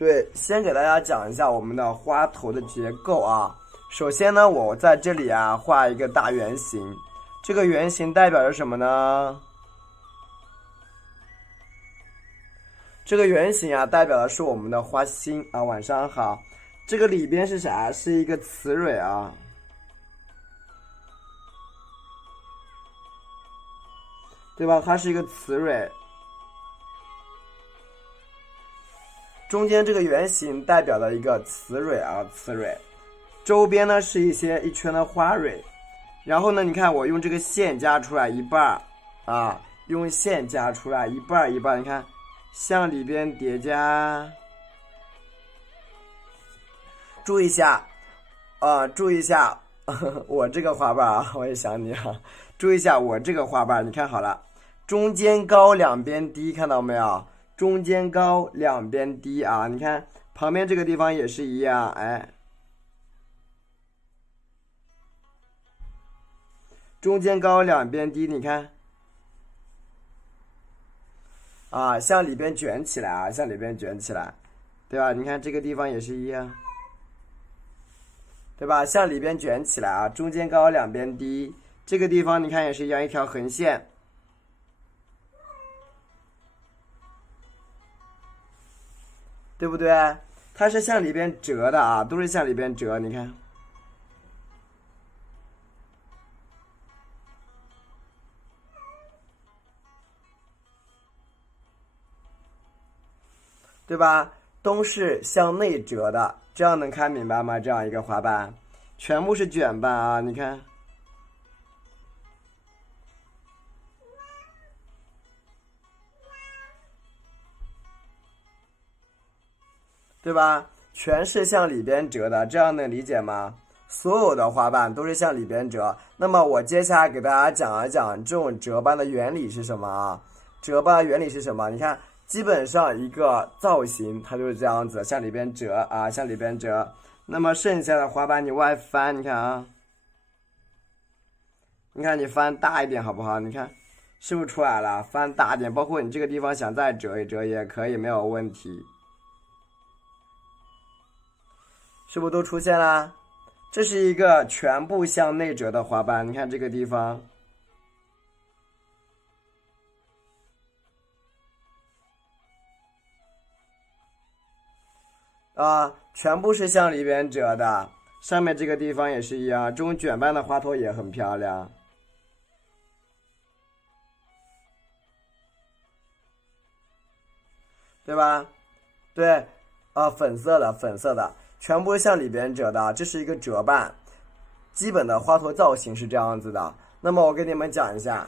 对，先给大家讲一下我们的花头的结构啊。首先呢，我在这里啊画一个大圆形，这个圆形代表着什么呢？这个圆形啊，代表的是我们的花心啊。晚上好，这个里边是啥？是一个雌蕊啊，对吧？它是一个雌蕊。中间这个圆形代表的一个雌蕊啊，雌蕊，周边呢是一圈的花蕊，然后呢，你看我用这个线夹出来一半啊，用线夹出来一半一半，你看向里边叠加。注意一下，注意一下我这个花瓣啊，我也想你啊，注意一下我这个花瓣，你看好了，中间高两边低，看到没有？中间高两边低啊，你看旁边这个地方也是一样，哎，中间高两边低，你看啊，向里边卷起来啊，向里边卷起来，对吧？你看这个地方也是一样，对吧？向里边卷起来啊，中间高两边低，这个地方你看也是一样，一条横线。对不对？它是向里边折的啊，都是向里边折，你看，对吧？都是向内折的，这样能看明白吗？这样一个花瓣，全部是卷瓣啊，你看，对吧？全是向里边折的，这样能理解吗？所有的花瓣都是向里边折。那么我接下来给大家讲一讲这种折瓣的原理是什么啊？折瓣的原理是什么？你看，基本上一个造型它就是这样子，向里边折啊，向里边折。那么剩下的花瓣你外翻，你看啊，你看你翻大一点好不好？你看是不是出来了？翻大一点，包括你这个地方想再折一折也可以，没有问题。是不是都出现啦？这是一个全部向内折的花瓣，你看这个地方，啊，全部是向里边折的。上面这个地方也是一样，这种卷瓣的花头也很漂亮，对吧？对，粉色的，粉色的。全部向里边折的，这是一个折瓣，基本的花头造型是这样子的。那么我给你们讲一下，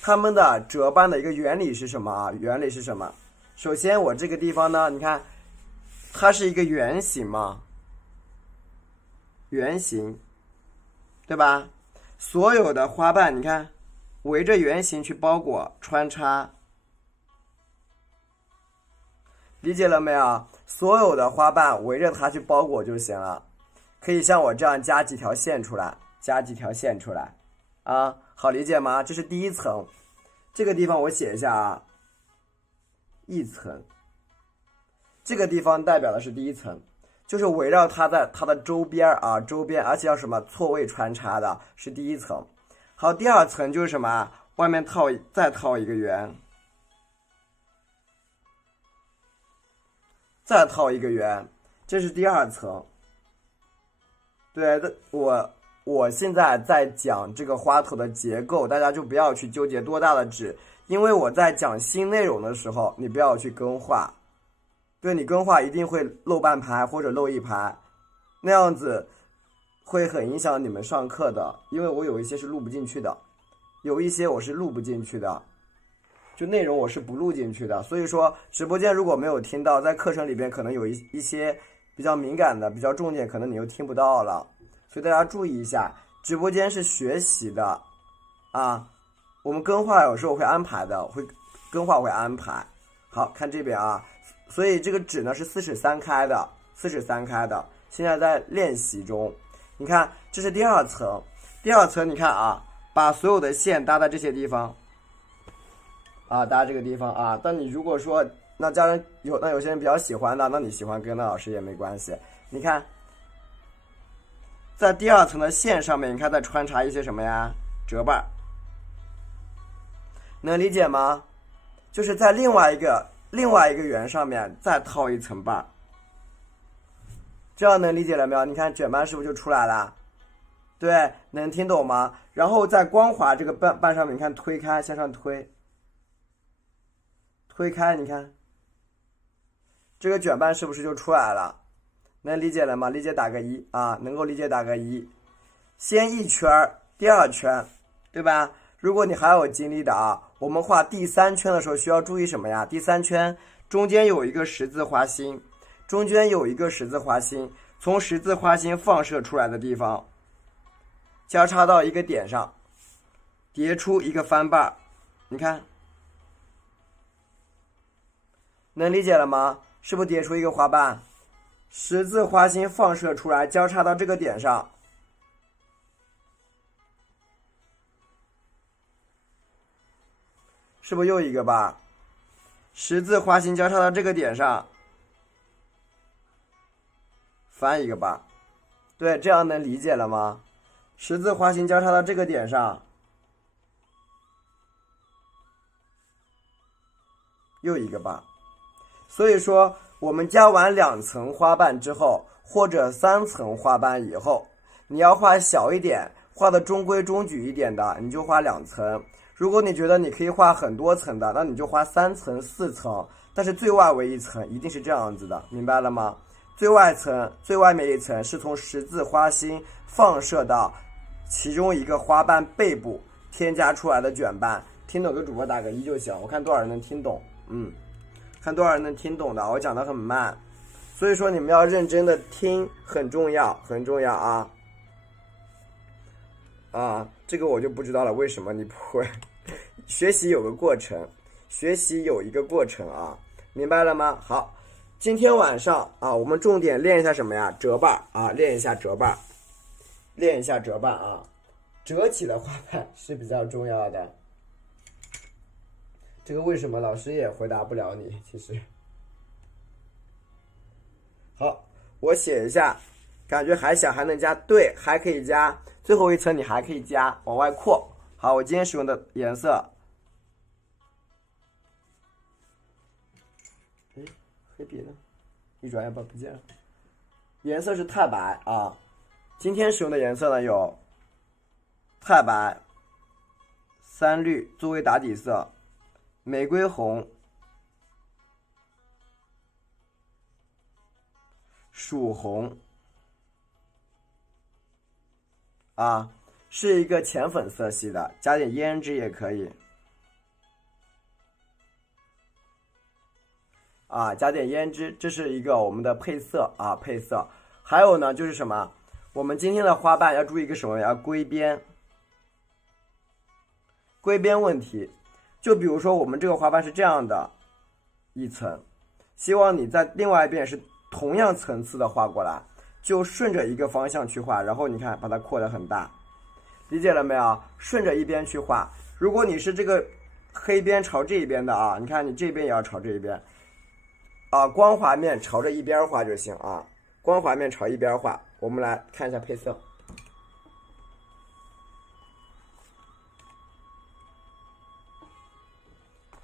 它们的折瓣的一个原理是什么啊？原理是什么？首先我这个地方呢，你看，它是一个圆形嘛，圆形，对吧？所有的花瓣，你看，围着圆形去包裹穿插。理解了没有？所有的花瓣围着它去包裹就行了，可以像我这样加几条线出来，加几条线出来，啊，好理解吗？这是第一层，这个地方我写一下啊，一层，这个地方代表的是第一层，就是围绕它在它的周边啊，周边，而且要什么错位穿插的，是第一层。好，第二层就是什么？外面再套一个圆。再套一个圆，这是第二层。对，我现在在讲这个花头的结构，大家就不要去纠结多大的纸，因为我在讲新内容的时候，你不要去更画。对，你更画一定会漏半排或者漏一排，那样子会很影响你们上课的，因为我有一些是录不进去的，有一些我是录不进去的。就内容我是不录进去的，所以说直播间如果没有听到，在课程里边可能有一些比较敏感的、比较重点，可能你又听不到了，所以大家注意一下，直播间是学习的，啊，我们更画有时候会安排的，更画会安排。好看这边啊，所以这个纸呢是4尺3开的，4尺3开的，现在在练习中。你看，这是第二层，第二层你看啊，把所有的线搭在这些地方。啊，搭这个地方啊，但你如果说那家人有些人比较喜欢的，那你喜欢跟着老师也没关系。你看，在第二层的线上面，你看再穿插一些什么呀？折瓣，能理解吗？就是在另外一个圆上面再套一层瓣，这样能理解了没有？你看卷瓣是不是就出来了？对，能听懂吗？然后在光滑这个瓣上面，你看推开，向上推，推开，你看这个卷瓣是不是就出来了？能理解了吗？理解打个一啊，能够理解打个一。先一圈，第二圈，对吧？如果你还有精力的啊，我们画第三圈的时候需要注意什么呀？第三圈中间有一个十字花心，中间有一个十字花心，从十字花心放射出来的地方，交叉到一个点上，叠出一个翻瓣，你看，能理解了吗？是不是叠出一个花瓣？十字花心放射出来，交叉到这个点上，是不是又一个瓣？十字花心交叉到这个点上，翻一个瓣。对，这样能理解了吗？十字花心交叉到这个点上，又一个瓣。所以说我们加完2层花瓣之后，或者3层花瓣以后，你要画小一点，画的中规中矩一点的，你就画2层。如果你觉得你可以画很多层的，那你就画3层、4层，但是最外围一层一定是这样子的，明白了吗？最外面一层是从十字花心放射到其中一个花瓣背部添加出来的卷瓣。听懂给主播打个1就行，我看多少人能听懂。看多少人能听懂的，我讲的很慢，所以说你们要认真的听，很重要，很重要啊！这个我就不知道了，为什么你不会？学习有个过程，学习有一个过程啊，明白了吗？好，今天晚上啊，我们重点练一下什么呀？折瓣啊，练一下折瓣，练一下折瓣啊，折起的花瓣是比较重要的。这个为什么老师也回答不了你？其实，好，我写一下，感觉还小，还能加，对，还可以加，最后一层你还可以加，往外扩。好，我今天使用的颜色，黑笔呢？一转眼不见了。颜色是太白啊，今天使用的颜色呢有太白、三绿作为打底色。玫瑰红、曙红是一个浅粉色系的，加点胭脂也可以加点胭脂，这是一个我们的配色配色。还有呢就是什么，我们今天的花瓣要注意一个什么，要归边问题。就比如说我们这个花瓣是这样的一层，希望你在另外一边是同样层次的画过来，就顺着一个方向去画，然后你看把它扩得很大，理解了没有？顺着一边去画。如果你是这个黑边朝这一边的你看你这边也要朝这一边光滑面朝着一边画就行光滑面朝一边画。我们来看一下配色。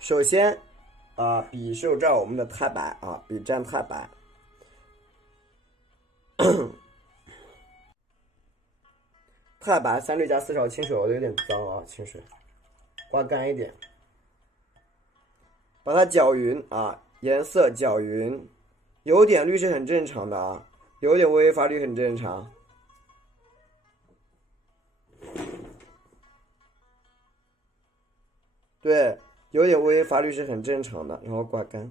首先笔是有蘸我们的太白笔蘸太白太白3绿加4勺清水，我的有点脏清水刮干一点，把它搅匀颜色搅匀，有点绿是很正常的有点微微发绿很正常。对，有点微微发绿是很正常的，然后刮干。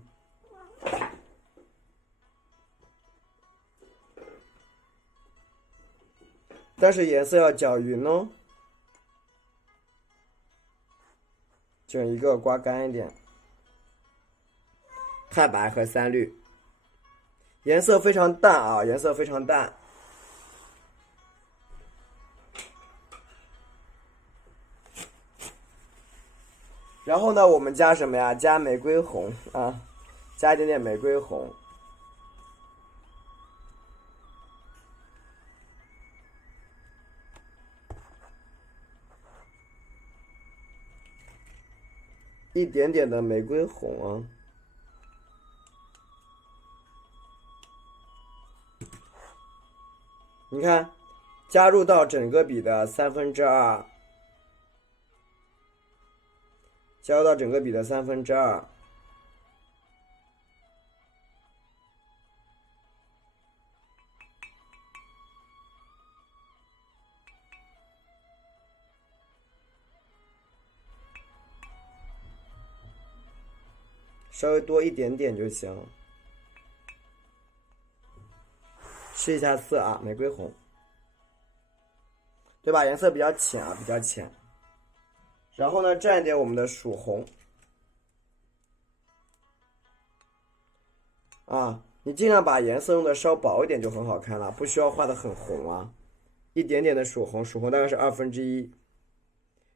但是颜色要搅匀哦，整一个刮干一点。太白和3绿，颜色非常淡颜色非常淡。然后呢，我们加什么呀？加玫瑰红加一点点玫瑰红，一点点的玫瑰红啊。你看，加入到整个笔的2/3，加入到整个笔的2/3，稍微多一点点就行。试一下色啊，玫瑰红，对吧？颜色比较浅啊，比较浅。然后呢，蘸一点我们的曙红啊，你尽量把颜色用的稍薄一点就很好看了，不需要画的很红啊。一点点的曙红，曙红大概是1/2，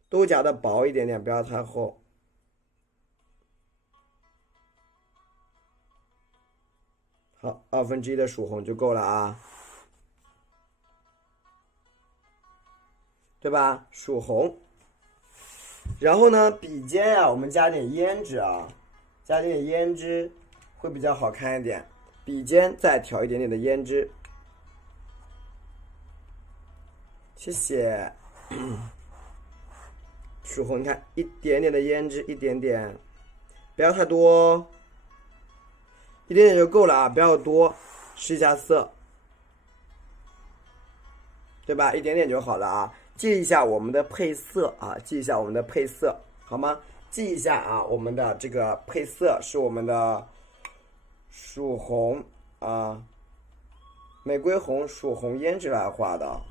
都夹的薄一点点，不要太厚。好，1/2的曙红就够了啊，对吧？曙红。然后呢，笔尖呀，我们加点胭脂啊，加点胭脂会比较好看一点。笔尖再调一点点的胭脂，谢谢。曙红，你看一点点的胭脂，一点点，不要太多，一点点就够了啊，不要多。试一下色，对吧？一点点就好了啊。记一下我们的配色啊，记一下我们的配色，好吗？记一下啊，我们的这个配色是我们的曙红啊，玫瑰红、曙红、胭脂来画的。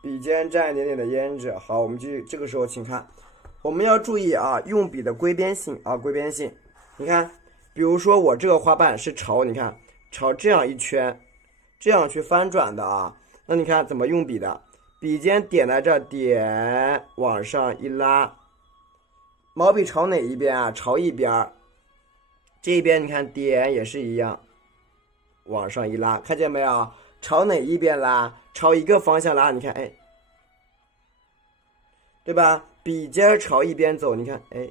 笔尖蘸一点点的胭脂。好，我们继续。这个时候请看，我们要注意啊，用笔的归边性啊，归边性。你看，比如说我这个花瓣是朝，你看朝这样一圈，这样去翻转的啊。那你看怎么用笔的？笔尖点在这，点往上一拉，毛笔朝哪一边啊？朝一边。这一边你看点也是一样，往上一拉，看见没有？朝哪一边拉？朝一个方向拉，你看，哎，对吧？笔尖朝一边走，你看，哎，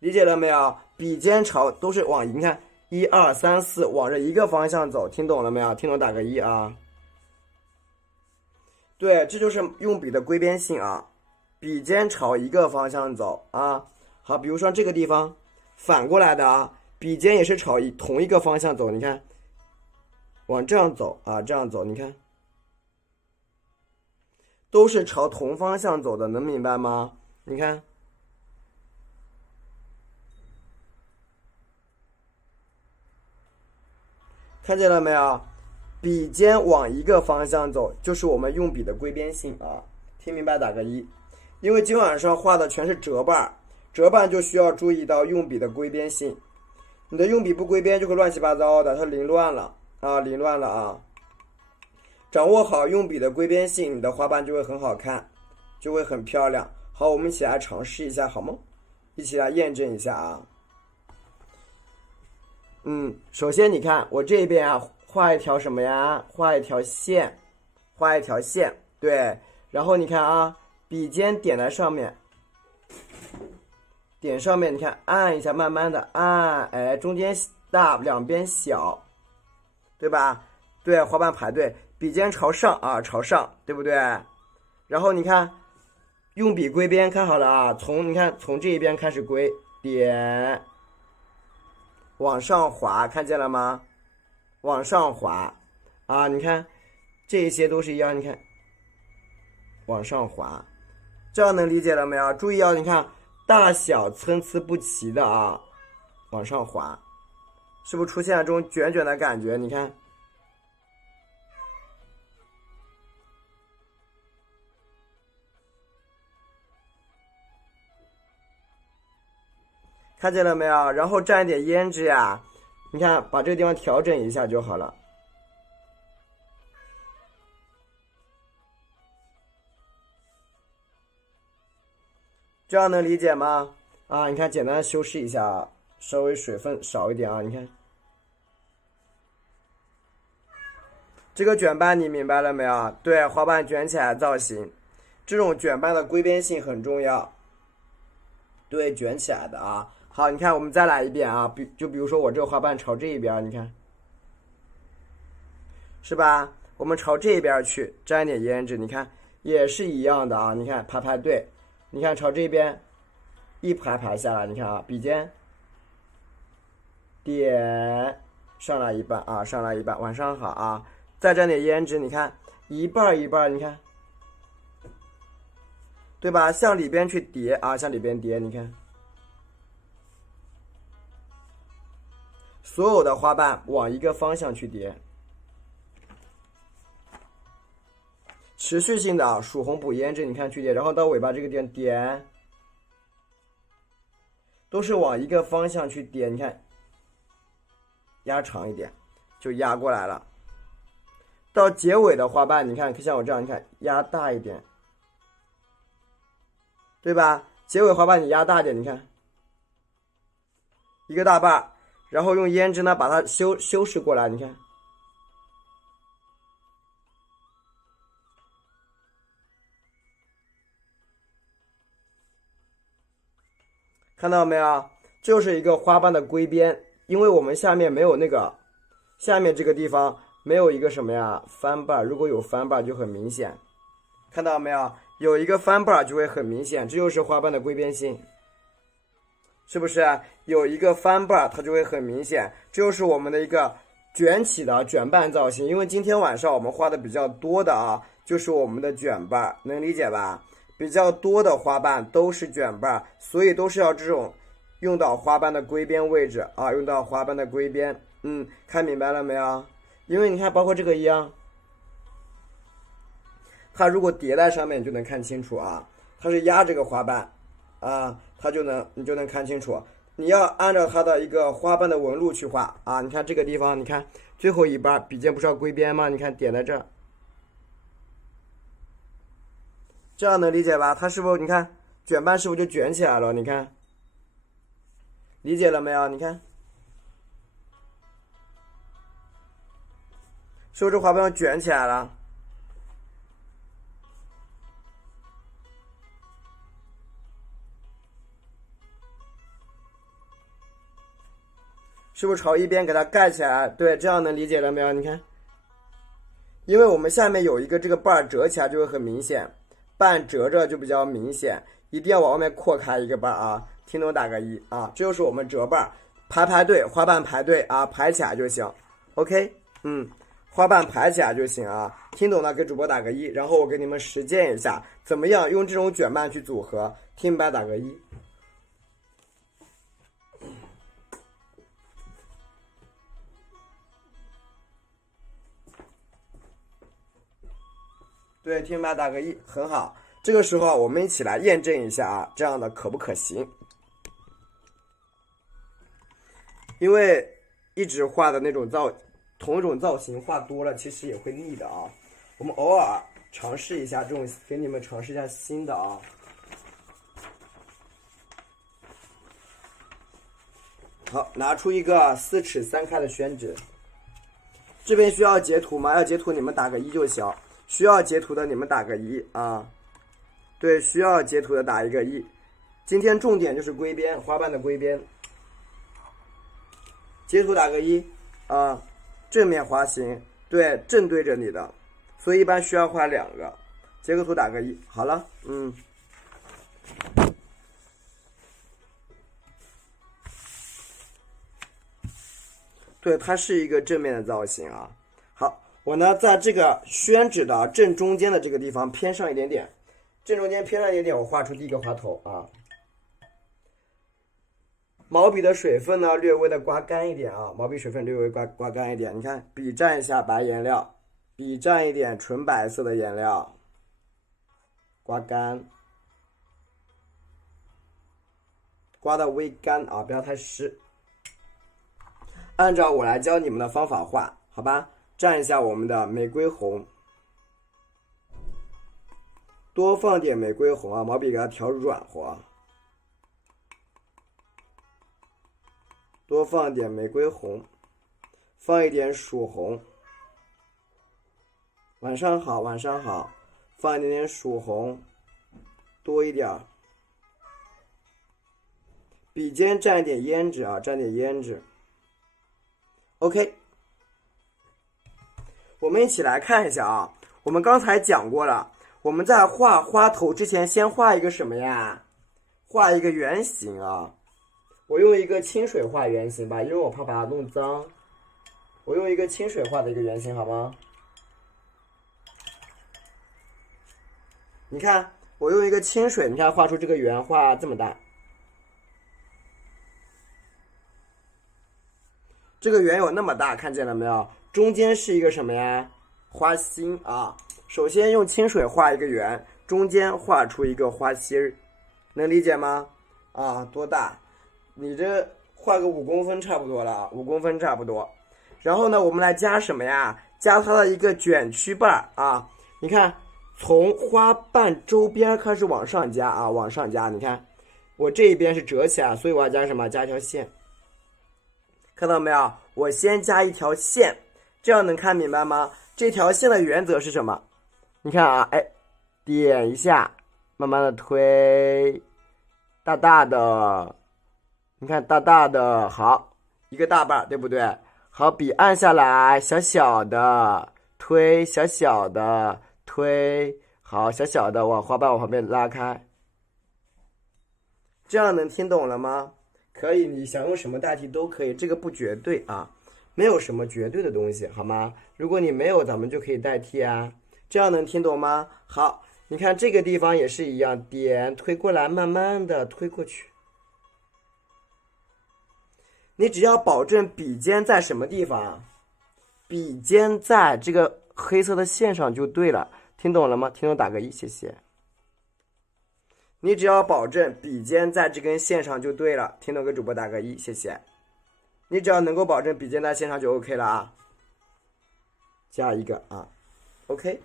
理解了没有？笔尖朝都是往，你看1、2、3、4往着一个方向走，听懂了没有？听懂打个1啊。对，这就是用笔的归边性啊，笔尖朝一个方向走啊。好，比如说这个地方反过来的啊，笔尖也是朝同一个方向走，你看，往这样走啊，这样走，你看，都是朝同方向走的，能明白吗？你看，看见了没有？笔尖往一个方向走，就是我们用笔的归边性啊。听明白打个1。因为今晚上画的全是折瓣，折瓣就需要注意到用笔的归边性。你的用笔不归边就会乱七八糟的，它凌乱了啊，凌乱了啊。掌握好用笔的归边性，你的花瓣就会很好看，就会很漂亮。好，我们一起来尝试一下好吗？一起来验证一下啊。首先你看我这边啊，画一条什么呀？画一条线，画一条线，对。然后你看啊，笔尖点在上面，点上面，你看按一下，慢慢的按，哎，中间大，两边小，对吧？对，花瓣排队，笔尖朝上啊，朝上，对不对？然后你看，用笔归边，看好了啊，你看从这一边开始归，点，往上滑，看见了吗？往上滑，啊，你看这些都是一样，你看往上滑，这样能理解了没有？注意啊，你看大小参差不齐的啊，往上滑，是不是出现了这种卷卷的感觉？你看，看见了没有？然后蘸一点胭脂呀，你看把这个地方调整一下就好了。这样能理解吗？啊，你看简单的修饰一下啊，稍微水分少一点啊，你看这个卷瓣你明白了没有？对，花瓣卷起来造型，这种卷瓣的归边性很重要。对，卷起来的啊。好，你看我们再来一遍啊，比如说我这个花瓣朝这一边，你看，是吧？我们朝这边去沾一点胭脂，你看也是一样的啊。你看排队，你看朝这边一排下来，你看啊，笔尖点上来一半啊，上来一半，晚上好啊。再沾点胭脂，你看一半一半，你看，对吧？向里边去叠啊，向里边叠，你看，所有的花瓣往一个方向去叠，持续性的啊，曙红补胭脂，你看去叠，然后到尾巴这个点点，都是往一个方向去叠，你看，压长一点，就压过来了。到结尾的花瓣，你看像我这样，你看压大一点，对吧？结尾花瓣你压大点，你看一个大瓣，然后用胭脂呢把它修饰过来，你看，看到没有？就是一个花瓣的归边，因为我们下面没有那个，下面这个地方没有一个什么呀翻瓣，如果有翻瓣就很明显，看到没有？有一个翻瓣就会很明显，这就是花瓣的归边性，是不是？有一个翻瓣它就会很明显，这就是我们的一个卷起的卷瓣造型。因为今天晚上我们画的比较多的啊，就是我们的卷瓣，能理解吧？比较多的花瓣都是卷瓣，所以都是要这种用到花瓣的归边位置啊，用到花瓣的归边。看明白了没有？因为你看，包括这个一样，它如果叠在上面，你就能看清楚啊。它是压这个花瓣啊，你就能看清楚。你要按照它的一个花瓣的纹路去画啊。你看这个地方，你看最后一瓣笔尖不是要归边吗？你看点在这儿，这样能理解吧？它是不是你看卷瓣是不是就卷起来了？你看，理解了没有？你看，是不是花瓣卷起来了？是不是朝一边给它盖起来？对，这样能理解了没有？你看，因为我们下面有一个这个瓣折起来就会很明显，瓣折着就比较明显，一定要往外面扩开一个瓣啊。听懂打个一啊，这就是我们折瓣，排队，花瓣排队啊，排起来就行。OK，花瓣排起来就行啊。听懂了给主播打个一，然后我给你们实践一下，怎么样用这种卷瓣去组合。听明白打个一。对，听明白打个一，很好。这个时候我们一起来验证一下啊，这样的可不可行？因为一直画的那种同一种造型画多了，其实也会腻的啊。我们偶尔尝试一下这种，给你们尝试一下新的啊。好，拿出一个4尺3开的宣纸，这边需要截图吗？要截图你们打个一就行。需要截图的你们打个一啊，对，需要截图的打一个一。今天重点就是归边，花瓣的归边，截图打个一啊。正面滑行，对，正对着你的，所以一般需要画2个。截个图打个一，好了，对，它是一个正面的造型啊。好。我呢，在这个宣纸的正中间的这个地方偏上一点点，正中间偏上一点点，我画出第一个花头啊。毛笔的水分呢，略微的刮干一点啊，毛笔水分略微刮干一点。你看，笔蘸一下白颜料，笔蘸一点纯白色的颜料，刮干，刮到微干啊，不要太湿。按照我来教你们的方法画，好吧？蘸一下我们的玫瑰红，多放点玫瑰红啊，毛笔给它调软和。多放点玫瑰红，放一点曙红。晚上好，晚上好，放一点点曙红，多一点。笔尖蘸一点胭脂啊，蘸点胭脂。OK， 我们一起来看一下啊。我们刚才讲过了，我们在画花头之前，先画一个什么呀？画一个圆形啊。我用一个清水画圆形吧，因为我怕把它弄脏。我用一个清水画的一个圆形，好吗？你看，我用一个清水，你看画出这个圆，画这么大。这个圆有那么大，看见了没有？中间是一个什么呀？花心啊。首先用清水画一个圆，中间画出一个花心，能理解吗？啊，多大？你这画个5公分差不多了，5公分差不多。然后呢，我们来加什么呀？加它的一个卷曲瓣啊。你看，从花瓣周边开始往上加啊，往上加。你看，我这一边是折起来，所以我要加什么？加一条线。看到没有？我先加一条线，这样能看明白吗？这条线的原则是什么？你看啊，哎，点一下，慢慢的推，大大的，你看大大的，好，一个大瓣，对不对？好，笔按下来，小小的推，小小的推，好，小小的往花瓣往旁边拉开，这样能听懂了吗？可以，你想用什么代替都可以，这个不绝对啊，没有什么绝对的东西，好吗？如果你没有，咱们就可以代替啊，这样能听懂吗？好，你看这个地方也是一样，点推过来，慢慢的推过去。你只要保证笔尖在什么地方？笔尖在这个黑色的线上就对了，听懂了吗？听懂打个1，谢谢。你只要保证笔尖在这根线上就对了，听懂给主播打个1，谢谢。你只要能够保证笔尖在线上就 OK 了啊，加一个啊 ，OK。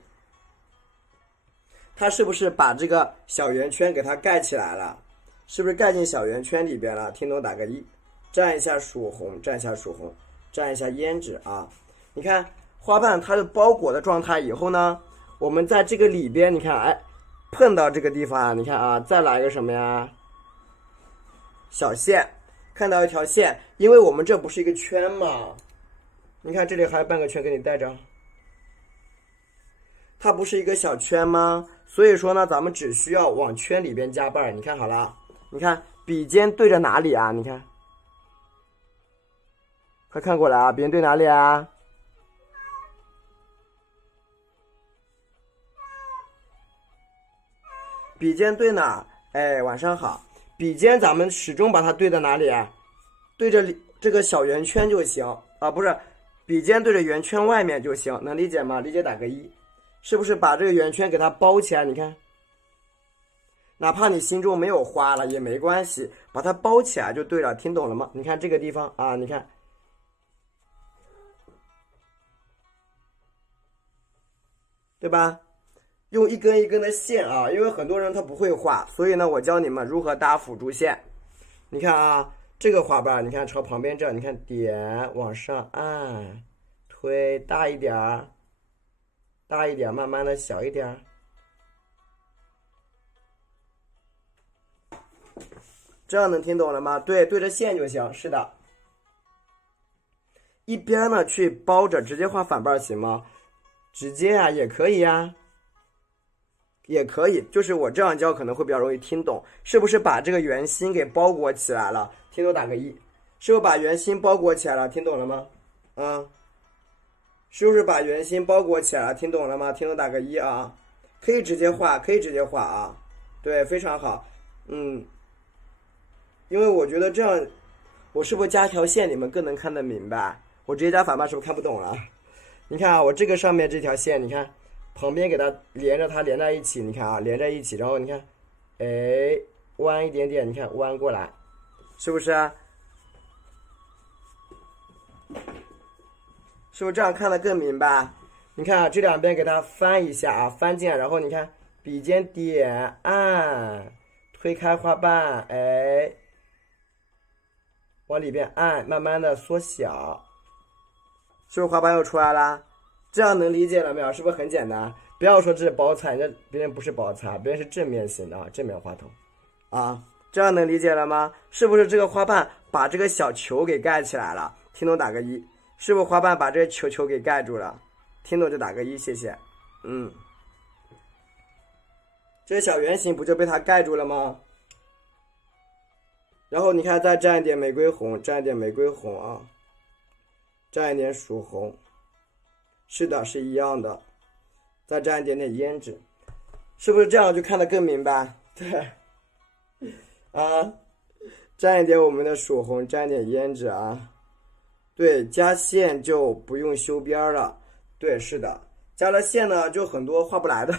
它是不是把这个小圆圈给它盖起来了？是不是盖进小圆圈里边了？听懂打个1。蘸一下曙红，蘸一下曙红，蘸一下胭脂啊！你看花瓣它的包裹的状态以后呢，我们在这个里边，你看，哎，碰到这个地方，你看啊，再来一个什么呀？小线，看到一条线，因为我们这不是一个圈嘛，你看这里还有半个圈给你带着，它不是一个小圈吗？所以说呢，咱们只需要往圈里边加瓣。你看好了，你看笔尖对着哪里啊？你看。快看过来啊！笔尖对哪里啊？笔尖对哪？哎，晚上好。笔尖咱们始终把它对在哪里啊？对着这个小圆圈就行啊，不是，笔尖对着圆圈外面就行，能理解吗？理解打个1，是不是把这个圆圈给它包起来？你看，哪怕你心中没有花了也没关系，把它包起来就对了，听懂了吗？你看这个地方啊，你看。对吧？用一根一根的线啊，因为很多人他不会画，所以呢，我教你们如何搭辅助线。你看啊，这个花瓣，你看朝旁边这，你看点往上按，推大一点儿，大一点，慢慢的小一点。这样能听懂了吗？对，对着线就行。是的，一边呢去包着，直接画反瓣行吗？直接啊也可以呀，也可以，就是我这样教可能会比较容易听懂，是不是把这个圆心给包裹起来了？听懂打个1，是不是把圆心包裹起来了？听懂了吗？是不是把圆心包裹起来了？听懂了吗？听懂打个1啊，可以直接画，可以直接画啊，对，非常好，因为我觉得这样，我是不是加条线你们更能看得明白？我直接加反瓣是不是看不懂了？你看啊，我这个上面这条线，你看旁边给它连着，它连在一起，你看啊，连在一起，然后你看，哎，弯一点点，你看弯过来，是不是啊？是不是这样看得更明白？你看啊，这两边给它翻一下啊，翻进来，然后你看笔尖点按，推开花瓣，哎，往里边按，慢慢的缩小，是不是花瓣又出来啦？这样能理解了没有？是不是很简单？不要说这是包菜，人家别人不是包菜，别人是正面型的啊，正面花头啊，这样能理解了吗？是不是这个花瓣把这个小球给盖起来了？听懂打个一。是不是花瓣把这个球给盖住了？听懂就打个一，谢谢。这个小圆形不就被它盖住了吗？然后你看，再蘸一点玫瑰红，蘸一点玫瑰红啊，蘸一点曙红。是的，是一样的。再蘸一点点胭脂，是不是这样就看得更明白？对，啊，蘸一点我们的曙红，蘸一点胭脂啊。对，加线就不用修边了。对，是的，加了线呢，就很多画不来的，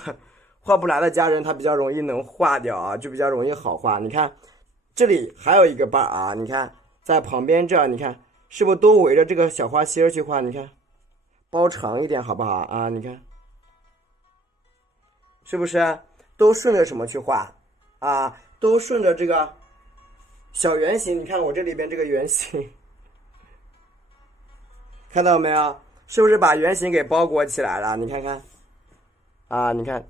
画不来的家人他比较容易能画掉啊，就比较容易好画。你看，这里还有一个瓣啊，你看在旁边这儿，你看是不是都围着这个小花心去画？你看，包长一点好不好啊？你看，是不是都顺着什么去画啊？都顺着这个小圆形。你看我这里边这个圆形。看到没有？是不是把圆形给包裹起来了？你看看，啊，你看，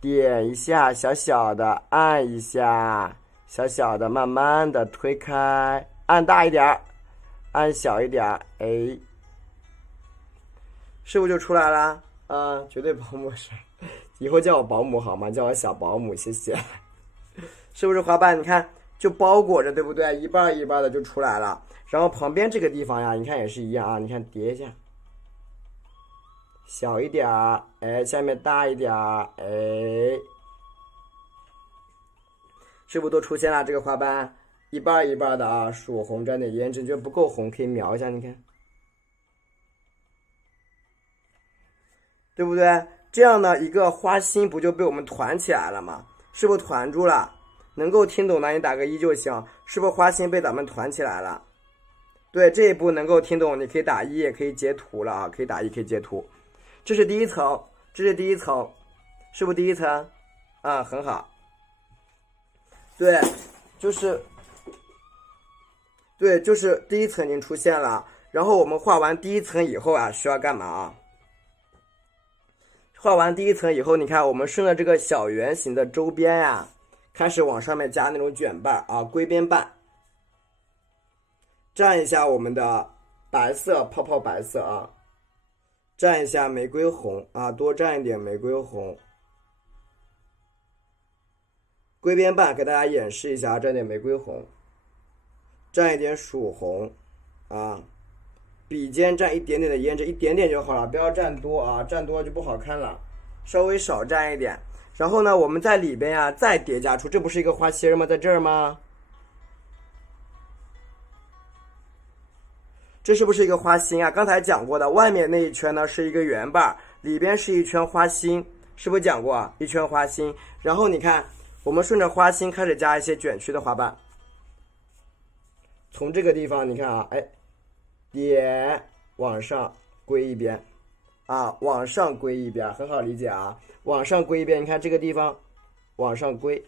点一下，小小的按一下，小小的慢慢的推开，按大一点，按小一点，哎，是不是就出来了？啊，绝对保姆是，以后叫我保姆好吗？叫我小保姆，谢谢。是不是花瓣？你看就包裹着，对不对？一半一半的就出来了。然后旁边这个地方呀，你看也是一样啊，你看叠一下，小一点儿，哎，下面大一点儿，哎，是不是都出现了这个花瓣？一半一半的啊，曙红沾点胭脂，你觉得不够红可以描一下，你看，对不对？这样呢，一个花心不就被我们团起来了吗？是不是团住了？能够听懂的你打个一就行。是不是花心被咱们团起来了？对，这一步能够听懂，你可以打一，也可以截图了啊，可以打一，可以截图。这是第一层，这是第一层，是不是第一层？啊，很好。对，就是第一层已经出现了。然后我们画完第一层以后啊，需要干嘛啊？画完第一层以后，你看我们顺着这个小圆形的周边呀，开始往上面加那种卷瓣啊，龟边瓣。蘸一下我们的白色泡泡白色啊，蘸一下玫瑰红啊，多蘸一点玫瑰红。龟边瓣给大家演示一下，蘸点玫瑰红，蘸一点曙红啊，笔尖蘸一点点的胭脂，一点点就好了，不要蘸多啊，蘸多就不好看了，稍微少蘸一点。然后呢，我们在里边呀再叠加出，这不是一个花心吗？在这儿吗？这是不是一个花心啊？刚才讲过的，外面那一圈呢是一个圆瓣，里边是一圈花心，是不是讲过啊？一圈花心，然后你看，我们顺着花心开始加一些卷曲的花瓣，从这个地方你看啊，哎，点往上归一边，啊，往上归一边，很好理解啊，往上归一边，你看这个地方往上归，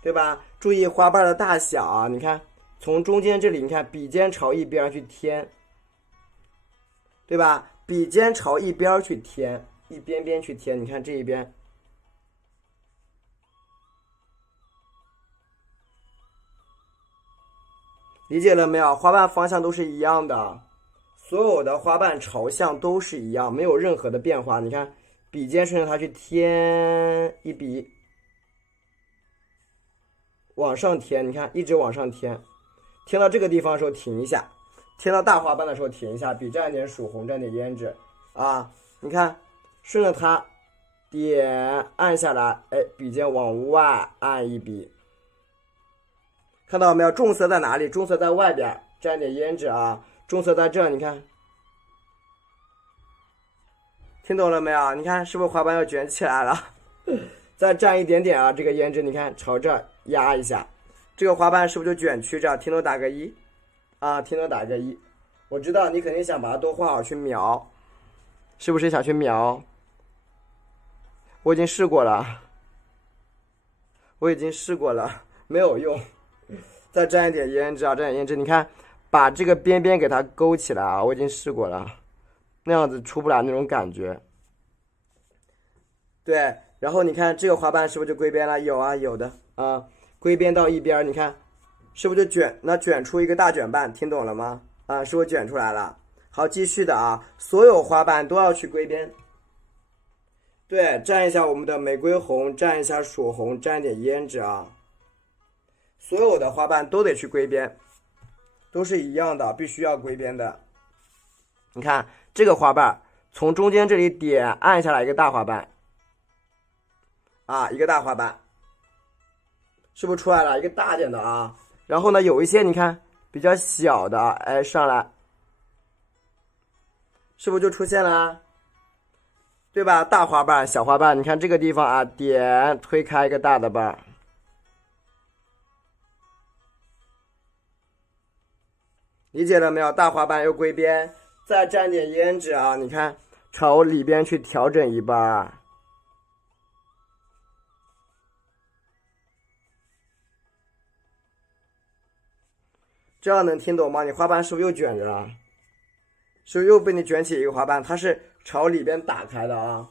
对吧？注意花瓣的大小啊，你看。从中间这里，你看笔尖朝一边去添，对吧？笔尖朝一边去添，一边边去添。你看这一边，理解了没有？花瓣方向都是一样的，所有的花瓣朝向都是一样，没有任何的变化。你看，笔尖顺着它去添一笔，往上添，你看一直往上添。添到这个地方的时候停一下，添到大花瓣的时候停一下，笔蘸点曙红，蘸点胭脂啊，你看顺着它点按下来，哎，笔尖往外按一笔，看到没有？重色在哪里？重色在外边，蘸点胭脂啊，重色在这，你看，听懂了没有？你看是不是花瓣要卷起来了？再蘸一点点啊，这个胭脂，你看朝这压一下。这个花瓣是不是就卷曲着？听懂打个一，啊，听懂打个一。我知道你肯定想把它都画好去描，是不是想去描？我已经试过了，没有用。再沾一点胭脂啊，沾点胭脂，你看，把这个边边给它勾起来啊，我已经试过了，那样子出不来那种感觉。对，然后你看这个花瓣是不是就归边了？有啊，有的啊，归边到一边，你看，是不是就卷出一个大卷瓣？听懂了吗？啊，是不是卷出来了？好，继续的啊，所有花瓣都要去归边。对，蘸一下我们的玫瑰红，蘸一下曙红，蘸一点胭脂啊。所有的花瓣都得去归边，都是一样的，必须要归边的。你看这个花瓣，从中间这里点按下来一个大花瓣，啊，一个大花瓣，是不是出来了一个大点的啊？然后呢，有一些你看比较小的，哎，上来，是不是就出现了？对吧？大花瓣、小花瓣，你看这个地方啊，点推开一个大的瓣，理解了没有？大花瓣又归边，再蘸点胭脂啊，你看朝里边去调整一瓣，这样能听懂吗？你花瓣是不是又卷着了？是不是又被你卷起一个花瓣？它是朝里边打开的啊，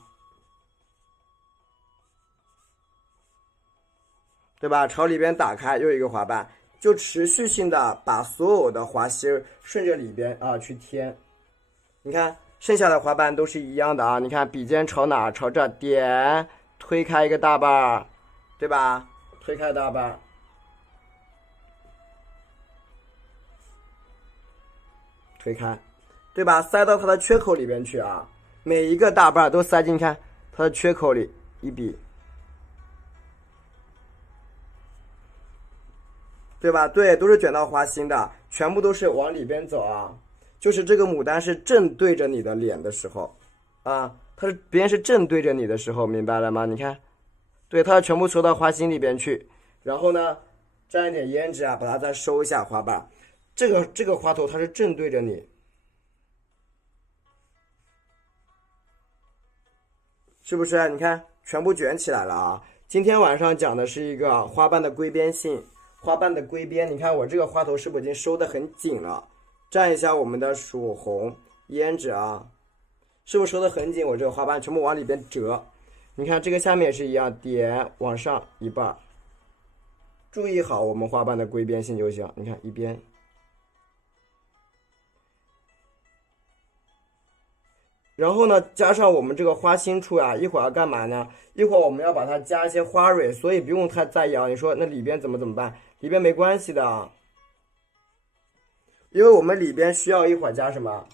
对吧？朝里边打开又一个花瓣，就持续性的把所有的花心顺着里边啊去添。你看剩下的花瓣都是一样的啊，你看笔尖朝哪？朝这点，推开一个大瓣，对吧？推开大瓣，推开。对吧？塞到它的缺口里边去啊，每一个大瓣都塞进看它的缺口里一笔，对吧？对，都是卷到花心的，全部都是往里边走啊。就是这个牡丹是正对着你的脸的时候，啊，它是别人是正对着你的时候，明白了吗？你看，对，它全部收到花心里边去，然后呢，沾一点胭脂啊，把它再收一下花瓣。这个花头它是正对着你。是不是？你看，全部卷起来了啊！今天晚上讲的是一个花瓣的归边性，花瓣的归边。你看我这个花头是不是已经收得很紧了？蘸一下我们的曙红胭脂啊，是不是收得很紧？我这个花瓣全部往里边折。你看这个下面也是一样，点往上一半，注意好我们花瓣的归边性就行。你看一边。然后呢，加上我们这个花心处啊，一会儿要干嘛呢？一会儿我们要把它加一些花蕊，所以不用太在意啊。你说那里边怎么办？里边没关系的啊，因为我们里边需要一会儿加什么？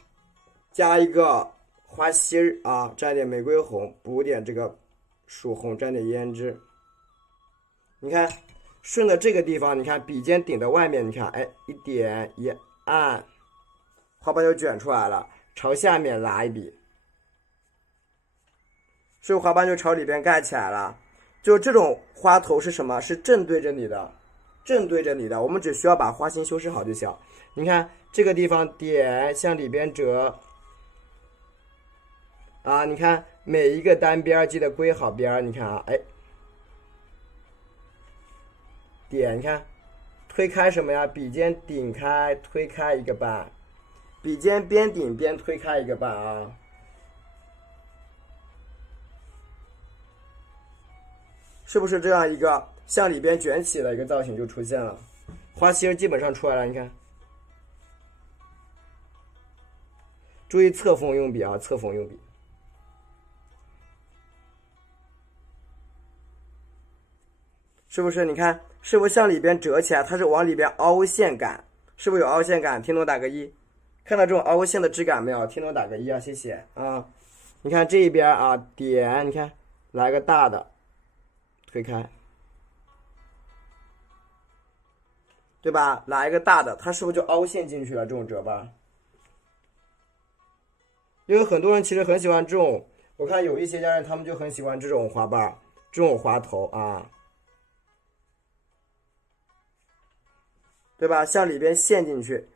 加一个花心儿啊，蘸点玫瑰红，补点这个曙红，蘸点胭脂。你看，顺着这个地方，你看笔尖顶在外面，你看，哎，一点一按，花瓣就卷出来了，朝下面拉一笔。是不是花瓣就朝里边盖起来了？就这种花头是什么？是正对着你的，正对着你的。我们只需要把花心修饰好就行。你看这个地方点向里边折，啊，你看每一个单边记得归好边。你看啊，哎，点，你看推开什么呀？笔尖顶开，推开一个瓣，笔尖边顶边推开一个瓣啊。是不是这样一个向里边卷起的一个造型就出现了？花心基本上出来了，你看，注意侧锋用笔啊，侧锋用笔。是不是？你看，是不是向里边折起来？它是往里边凹陷感，是不是有凹陷感？听懂打个一。看到这种凹陷的质感没有？听懂打个一啊，谢谢啊。你看这一边啊，点，你看来个大的。推开，对吧？来一个大的，它是不是就凹陷进去了？这种折瓣，因为很多人其实很喜欢这种，我看有一些家人他们就很喜欢这种花瓣，这种花头啊，对吧？向里边陷进去，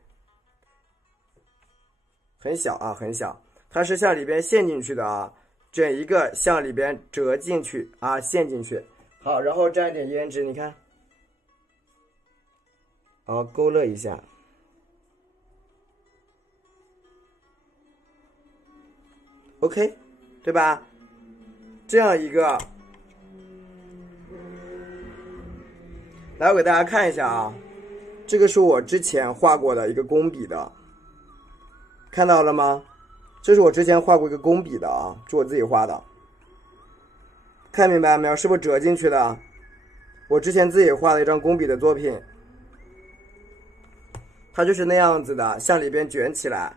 很小啊，很小，它是向里边陷进去的啊，整一个向里边折进去啊，陷进去。好，然后蘸一点胭脂，你看，然后勾勒一下。OK， 对吧？这样一个，来我给大家看一下啊，这个是我之前画过的一个工笔的，看到了吗？这是我之前画过一个工笔的啊，是我自己画的，看明白没有？是不是折进去的？我之前自己画的一张工笔的作品，它就是那样子的，向里边卷起来。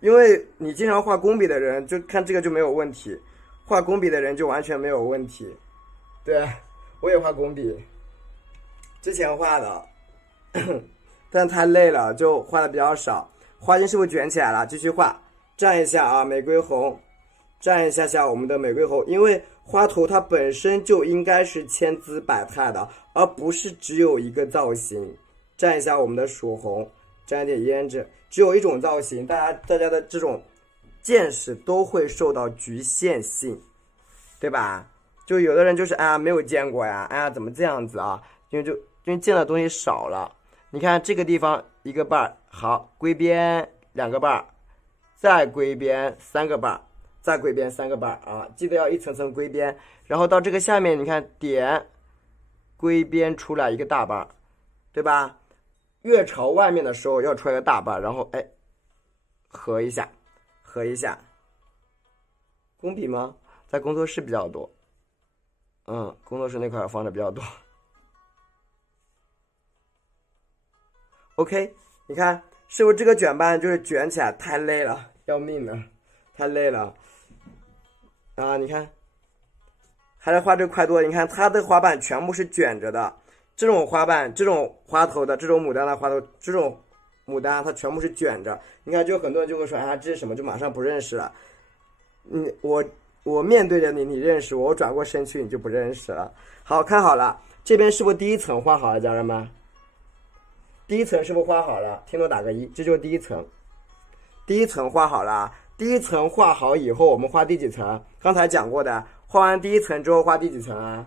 因为你经常画工笔的人，就看这个就没有问题，画工笔的人就完全没有问题。对，我也画工笔，之前画的，但太累了，就画的比较少。花心是不是卷起来了？继续画，蘸一下啊，玫瑰红，蘸一下我们的玫瑰红，因为花头它本身就应该是千姿百态的，而不是只有一个造型。蘸一下我们的曙红，蘸一点胭脂。只有一种造型，大家的这种见识都会受到局限性，对吧？就有的人就是没有见过呀，怎么这样子啊？因为见的东西少了。你看这个地方一个瓣，好，归边2个瓣，再归边3个瓣，再归边3个瓣啊！记得要一层层归边，然后到这个下面，你看点归边出来一个大瓣，对吧？越朝外面的时候要出来个大瓣，然后合一下。工笔吗？在工作室比较多，工作室那块放的比较多。OK， 你看是不是这个卷瓣就是卷起来太累了，要命了，太累了啊！你看，还得画这块多，你看它的花瓣全部是卷着的。这种花瓣、这种花头的、这种牡丹的花头、这种牡丹，它全部是卷着。你看，就很多人就会说这是什么，就马上不认识了。我面对着你，你认识我；我转过身去，你就不认识了。好看好了，这边是不是第一层画好了，家人们？第一层是不是画好了？听懂打个1，这就是第一层。第一层画好了，第一层画好以后，我们画第几层？刚才讲过的，画完第一层之后画第几层啊？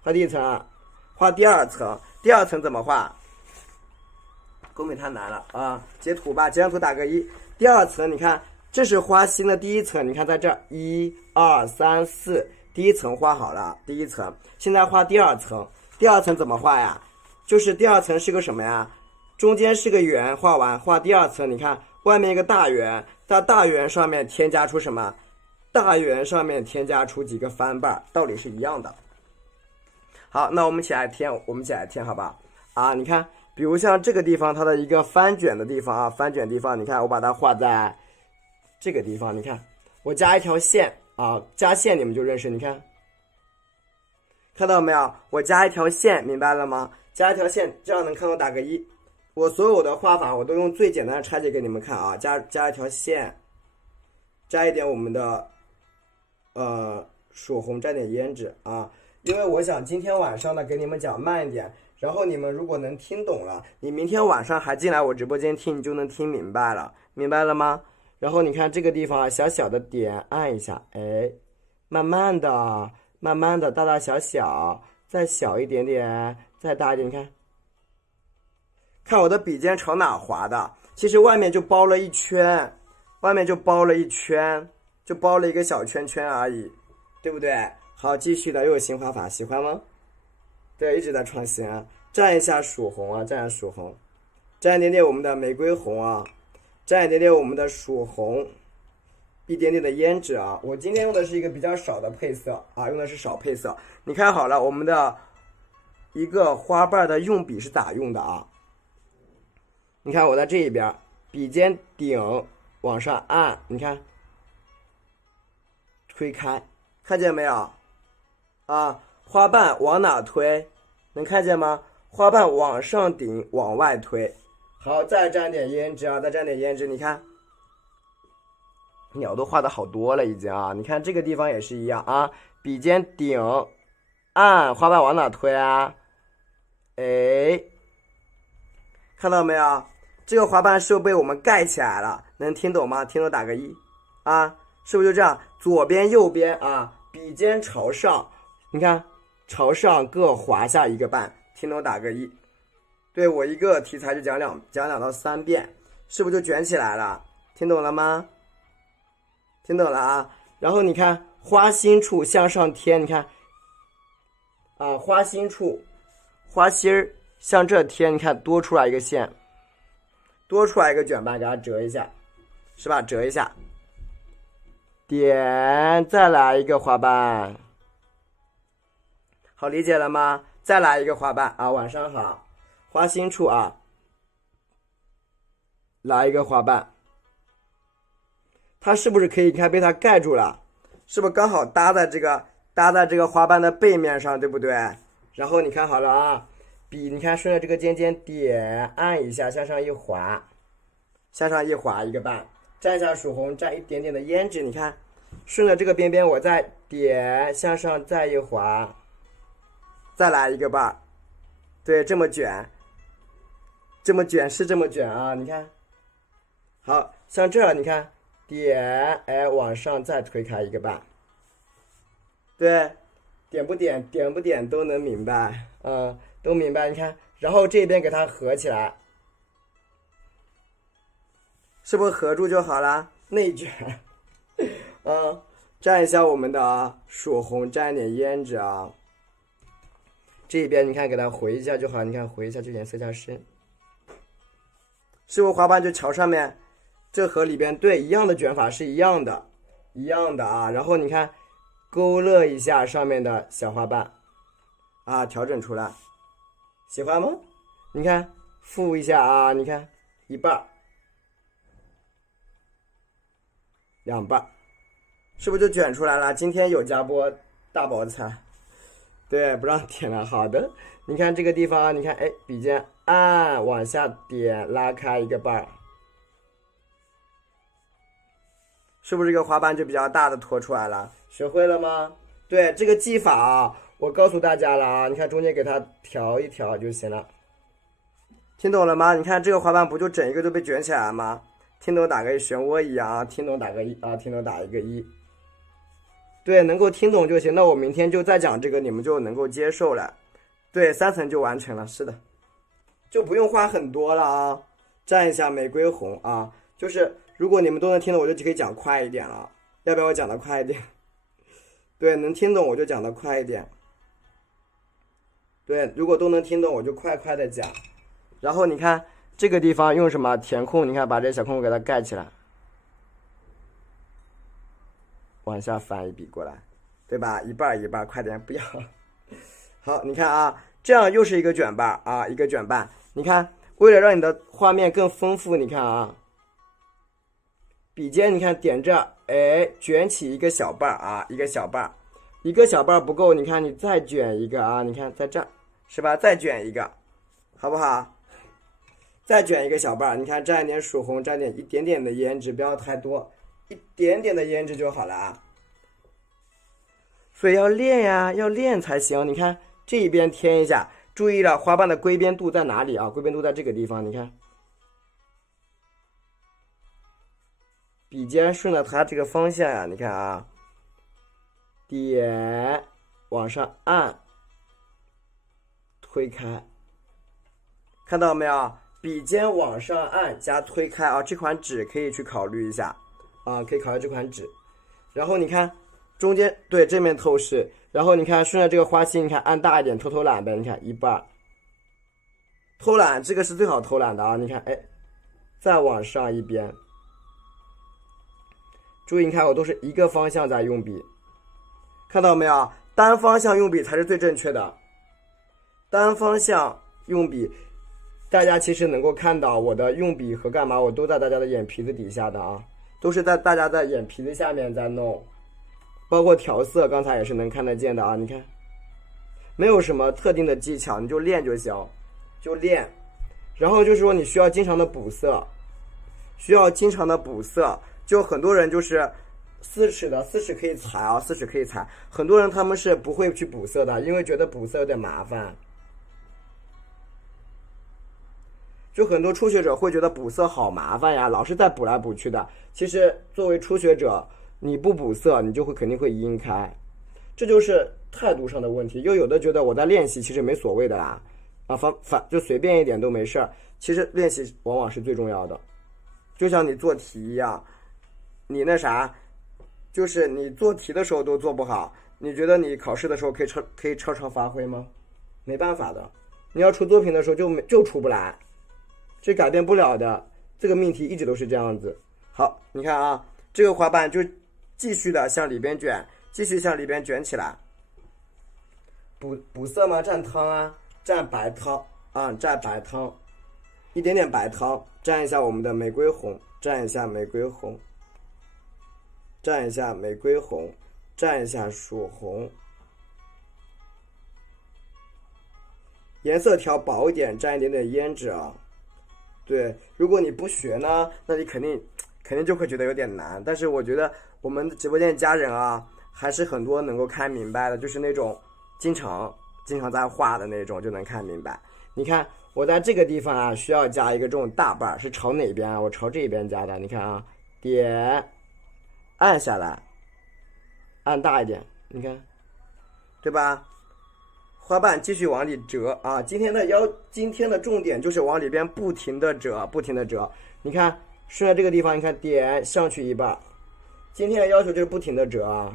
画第一层啊。画第二层，第二层怎么画？工笔太难了啊！截图吧，截张图打个1。第二层，你看，这是花心的第一层，你看在这儿1、2、3、4，第一层画好了，第一层。现在画第二层，第二层怎么画呀？就是第二层是个什么呀？中间是个圆，画完画第二层，你看外面一个大圆，在大圆上面添加出什么？大圆上面添加出几个翻瓣，道理是一样的。好，那我们一起来填，好吧？你看，比如像这个地方，它的一个翻卷的地方啊，翻卷地方，你看我把它画在这个地方，你看我加一条线啊，加线你们就认识，你看到没有？我加一条线，明白了吗？加一条线，这样能看到打个1。我所有的画法我都用最简单的拆解给你们看啊，加一条线，加一点我们的曙红，蘸点胭脂啊。因为我想今天晚上呢给你们讲慢一点，然后你们如果能听懂了，你明天晚上还进来我直播间听，你就能听明白了，明白了吗？然后你看这个地方小小的点按一下，慢慢的大大小小，再小一点点，再大一点，你看我的笔尖朝哪划的？其实外面就包了一圈，就包了一个小圈圈而已，对不对？好，继续的又有新画法，喜欢吗？对，一直在创新啊！蘸一下曙红啊，蘸一点点我们的玫瑰红啊，蘸一点点我们的曙红，一点点的胭脂啊。我今天用的是一个比较少的配色啊，用的是少配色。你看好了，我们的一个花瓣的用笔是咋用的啊？你看我在这一边，笔尖顶往上按，你看，推开，看见没有？花瓣往哪推？能看见吗？花瓣往上顶，往外推。好，再蘸点胭脂啊，你看，鸟都画的好多了已经啊。你看这个地方也是一样啊，笔尖顶按，花瓣往哪推啊？看到没有？这个花瓣是不是被我们盖起来了？能听懂吗？听懂打个1啊，是不是就这样？左边右边啊，笔尖朝上，你看朝上各划下一个瓣，听懂打个1，对，我一个题材就讲2到3遍，是不是就卷起来了？听懂了吗？听懂了啊。然后你看花心处向上贴，你看啊，花心处花心儿向这贴，你看多出来一个线，多出来一个卷瓣，给它折一下，是吧？折一下，点，再来一个花瓣，好理解了吗？再来一个花瓣啊，晚上好，花心处啊，来一个花瓣，它是不是可以看被它盖住了？是不是刚好搭在这个花瓣的背面上，对不对？然后你看好了啊，笔你看顺着这个尖尖点按一下，向上一划，向上一划一个瓣，蘸一下曙红，蘸一点点的胭脂，你看顺着这个边边我再点向上再一划，再来一个瓣，对，这么卷，这么卷是这么卷啊，你看，好像这你看点，哎，往上再推开一个瓣，对，点不点都能明白，都明白。你看，然后这边给它合起来，是不是合住就好了？内卷，蘸一下我们的曙红，蘸一点胭脂啊。这边你看给它回一下就好，你看回一下就颜色加深，是不是花瓣就朝上面？这和里边对一样的卷法是一样的啊。然后你看勾勒一下上面的小花瓣啊，调整出来，喜欢吗？你看复一下啊，你看一半2瓣，是不是就卷出来了？今天有加播大宝菜，对，不让点了。好的，你看这个地方，你看哎，笔尖按往下点，拉开一个瓣，是不是这个花瓣就比较大的拖出来了？学会了吗？对，这个技法啊，我告诉大家了啊，你看中间给它调一调就行了。听懂了吗？你看这个花瓣不就整一个都被卷起来了吗？听懂打个漩涡一样啊，听懂打个1啊，听懂打一个1。对，能够听懂就行。那我明天就再讲这个，你们就能够接受了。对，3层就完成了，是的，就不用画很多了啊。蘸一下玫瑰红啊，就是如果你们都能听懂，我就可以讲快一点了。要不要我讲的快一点？对，能听懂我就讲的快一点。对，如果都能听懂，我就快快的讲。然后你看这个地方用什么填空？你看把这小空给它盖起来，往下翻一笔过来，对吧？一半一半，快点，不要。好，你看啊，这样又是一个卷瓣啊，一个卷瓣。你看，为了让你的画面更丰富，你看啊，笔尖你看点这，哎，卷起一个小瓣啊，一个小瓣，一个小瓣不够，你看你再卷一个啊，你看在这儿是吧？再卷一个，好不好？再卷一个小瓣，你看蘸一点曙红，蘸点一点点的胭脂，不要太多，一点点的胭脂就好了啊。所以要练呀，要练才行。你看这一边添一下，注意了，花瓣的归边度在哪里啊？归边度在这个地方，你看，笔尖顺着它这个方向呀，你看啊，点往上按，推开，看到没有？笔尖往上按加推开啊，这款纸可以去考虑一下啊，可以考虑这款纸。然后你看中间对这面透视，然后你看顺着这个花心，你看按大一点，偷懒呗，你看一半，偷懒这个是最好偷懒的啊，你看哎，再往上一边，注意你看我都是一个方向在用笔，看到没有？单方向用笔才是最正确的，单方向用笔。大家其实能够看到我的用笔和干嘛，我都在大家的眼皮子底下的啊，都是在大家在眼皮子下面在弄，包括调色，刚才也是能看得见的啊。你看，没有什么特定的技巧，你就练就行，就练。然后就是说你需要经常的补色，就很多人就是4尺的，4尺可以裁啊，4尺可以裁。很多人他们是不会去补色的，因为觉得补色有点麻烦。就很多初学者会觉得补色好麻烦呀，老是在补来补去的。其实作为初学者，你不补色，你就肯定会晕开，这就是态度上的问题。又有的觉得我在练习，其实没所谓的啦。啊，就随便一点都没事儿。其实练习往往是最重要的，就像你做题一样，你那啥，就是你做题的时候都做不好，你觉得你考试的时候可以超常发挥吗？没办法的，你要出作品的时候就出不来，这改变不了的。这个命题一直都是这样子。好，你看啊，这个花瓣就继续的向里边卷，继续向里边卷起来。补色吗？蘸汤啊，蘸白汤啊，蘸白汤，一点点白汤，蘸一下我们的玫瑰红，蘸一下玫瑰红，蘸一下玫瑰红，蘸一下曙红，颜色调薄一点，蘸一点点胭脂啊。对，如果你不学呢，那你肯定就会觉得有点难。但是我觉得我们直播间家人啊，还是很多能够看明白的，就是那种经常在画的那种就能看明白。你看我在这个地方啊，需要加一个这种大瓣，是朝哪边啊？我朝这边加的。你看啊，点，按下来，按大一点，你看，对吧？花瓣继续往里折啊！今天的重点就是往里边不停的折，不停的折。你看顺着这个地方，你看点上去一半。今天的要求就是不停的折啊，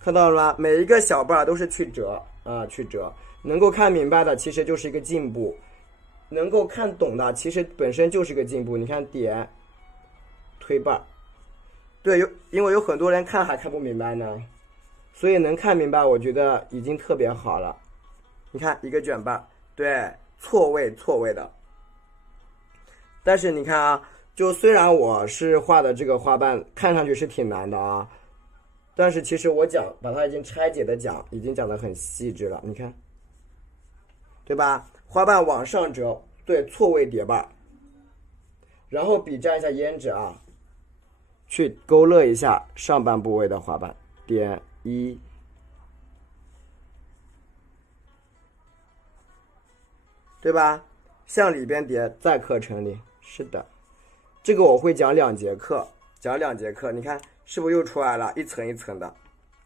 看到了吗？每一个小瓣都是去折啊，去折。能够看明白的其实就是一个进步，能够看懂的其实本身就是个进步。你看点，推瓣，对，因为有很多人看还看不明白呢。所以能看明白，我觉得已经特别好了。你看一个卷瓣，对，错位的。但是你看啊，就虽然我是画的这个花瓣看上去是挺难的啊，但是其实我把它已经拆解的已经讲得很细致了。你看，对吧？花瓣往上折，对，错位叠瓣，然后笔蘸一下胭脂啊，去勾勒一下上半部位的花瓣，点一，对吧？向里边叠，在课程里，是的，这个我会讲2节课，你看是不是又出来了，一层一层的，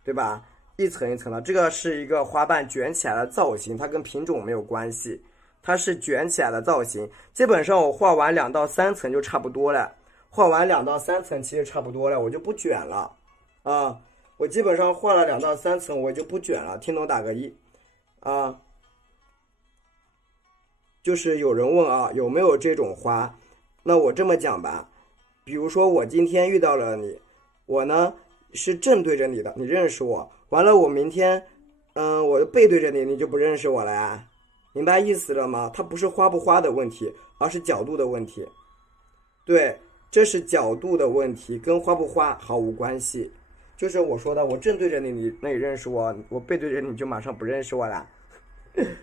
对吧？一层一层的，这个是一个花瓣卷起来的造型，它跟品种没有关系，它是卷起来的造型。基本上我画完2到3层就差不多了，画完2到3层其实差不多了，我就不卷了啊。我基本上画了2到3层，我就不卷了。听懂打个1啊。就是有人问啊，有没有这种花？那我这么讲吧，比如说我今天遇到了你，我呢是正对着你的，你认识我。完了，我明天，我背对着你，你就不认识我了呀？明白意思了吗？它不是花不花的问题，而是角度的问题。对，这是角度的问题，跟花不花毫无关系。就是我说的，我正对着你，那你认识我；我背对着你就马上不认识我了，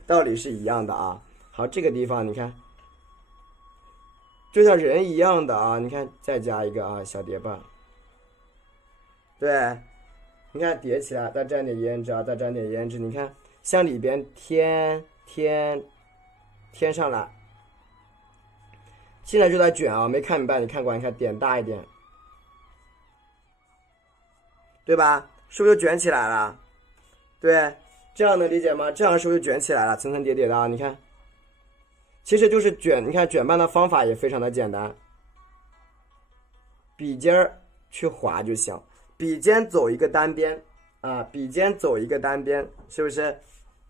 道理是一样的啊。好，这个地方你看，就像人一样的啊。你看，再加一个啊，小叠瓣。对，你看叠起来，再蘸点胭脂啊，再蘸点胭脂。你看，向里边添上来。现在就在卷啊，没看明白，你看过？你看点大一点。对吧？是不是就卷起来了？对，这样能理解吗？这样是不是就卷起来了？层层叠叠的啊，你看，其实就是卷。你看卷瓣的方法也非常的简单，笔尖儿去划就行，笔尖走一个单边啊，笔尖走一个单边，是不是？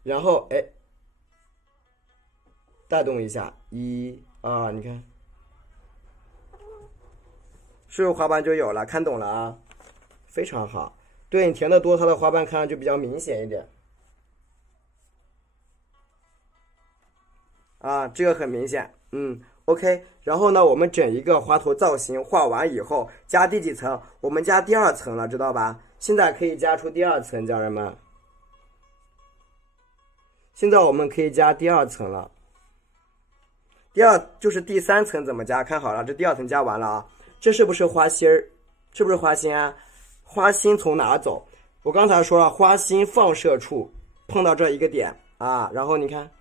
然后带动一下，1、2，你看，是不是花瓣就有了？看懂了啊？非常好，对，你填的多，它的花瓣看上去比较明显一点啊，这个很明显。OK。然后呢，我们整一个花头造型画完以后，加第几层？我们加第2层了，知道吧？现在可以加出第2层，家人们。现在我们可以加第2层了。就是第3层怎么加？看好了，这第2层加完了啊，这是不是花心儿？是不是花心啊？花心从哪走？我刚才说了，花心放射处碰到这一个点啊，然后你看，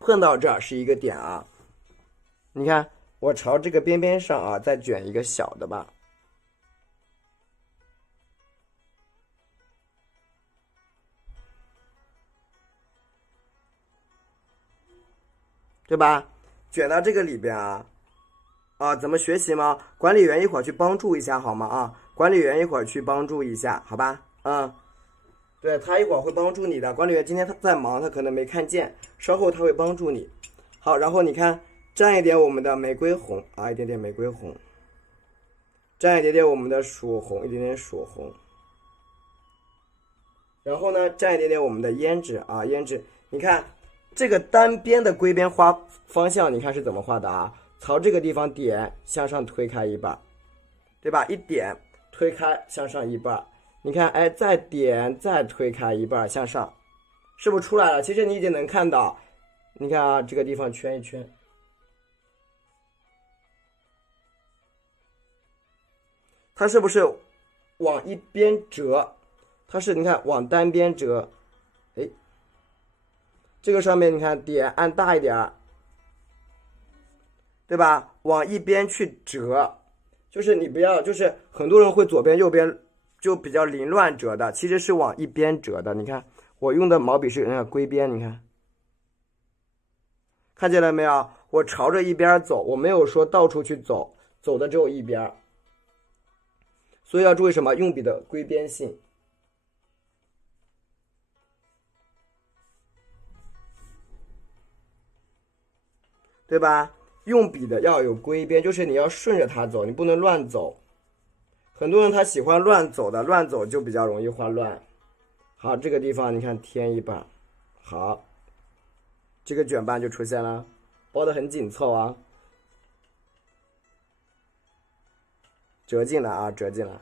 碰到这儿是一个点啊。你看，我朝这个边边上啊，再卷一个小的吧。对吧？卷到这个里边啊。怎么学习吗？管理员一会儿去帮助一下好吗？管理员一会儿去帮助一下，好吧？对，他一会儿会帮助你的。管理员今天他在忙，他可能没看见，稍后他会帮助你。好，然后你看，蘸一点我们的玫瑰红啊，一点点玫瑰红，蘸一点点我们的曙红，一点点曙红。然后呢，蘸一点点我们的胭脂啊，胭脂。你看这个单边的归边画方向，你看是怎么画的啊？朝这个地方点，向上推开一半，对吧？一点推开向上一半，你看，哎，再点再推开一半向上，是不是出来了？其实你已经能看到，你看啊，这个地方圈一圈，它是不是往一边折？它是你看往单边折，哎，这个上面你看点按大一点，对吧？往一边去折，就是你不要，就是很多人会左边右边就比较凌乱折的，其实是往一边折的。你看我用的毛笔是那个归边，你看看见了没有？我朝着一边走，我没有说到处去走，走的只有一边。所以要注意什么？用笔的归边性，对吧？用笔的要有归边，就是你要顺着它走，你不能乱走。很多人他喜欢乱走的，乱走就比较容易画乱。好，这个地方你看添一半，好，这个卷瓣就出现了，包得很紧凑啊，折进来啊，折进来，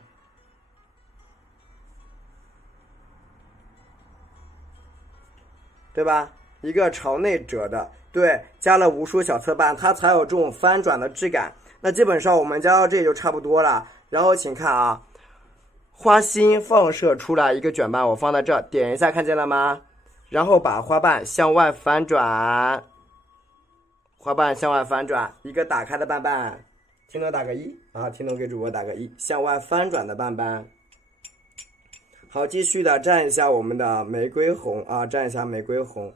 对吧？一个朝内折的，对，加了无数小侧瓣，它才有这种翻转的质感。那基本上我们加到这里就差不多了。然后请看啊，花心放射出来一个卷瓣，我放在这，点一下，看见了吗？然后把花瓣向外翻转，花瓣向外翻转，一个打开的瓣瓣，听懂打个一啊，听懂给主播打个一，向外翻转的瓣瓣。好，继续的蘸一下我们的玫瑰红啊，蘸一下玫瑰红，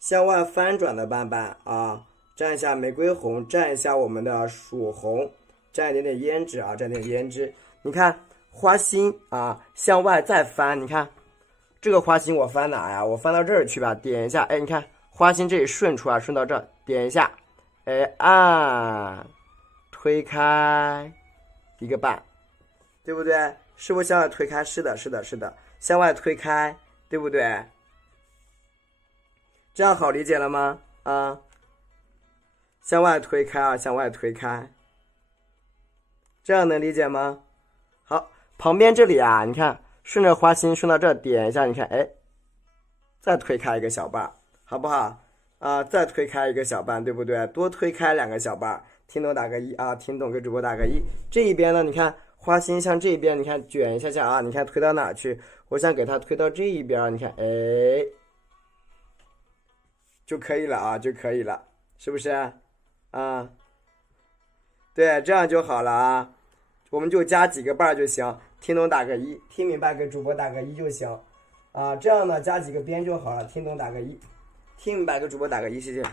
向外翻转的瓣瓣啊，蘸一下玫瑰红，蘸一下我们的曙红，蘸一点点胭脂啊，蘸点胭脂。你看花心啊，向外再翻，你看这个花心我翻哪呀？我翻到这儿去吧，点一下，哎，你看花心这里顺出来，顺到这儿，点一下，哎，按，推开一个瓣，对不对？是不是向外推开？是的，是的，是的，向外推开，对不对？这样好理解了吗？啊，向外推开啊，向外推开，这样能理解吗？好，旁边这里啊，你看顺着花心顺到这儿，点一下，你看，哎，再推开一个小瓣，好不好？啊，再推开一个小瓣，对不对？多推开两个小瓣，听懂打个一啊，听懂给主播打个一。这一边呢，你看花心向这边，你看卷一下下啊，你看推到哪去？我想给它推到这一边，你看，哎，就可以了啊，就可以了，是不是？啊，对，这样就好了啊。我们就加几个瓣就行，听懂打个一，听明白给主播打个一就行。啊，这样呢加几个边就好了，听懂打个一，听明白给主播打个一，谢谢。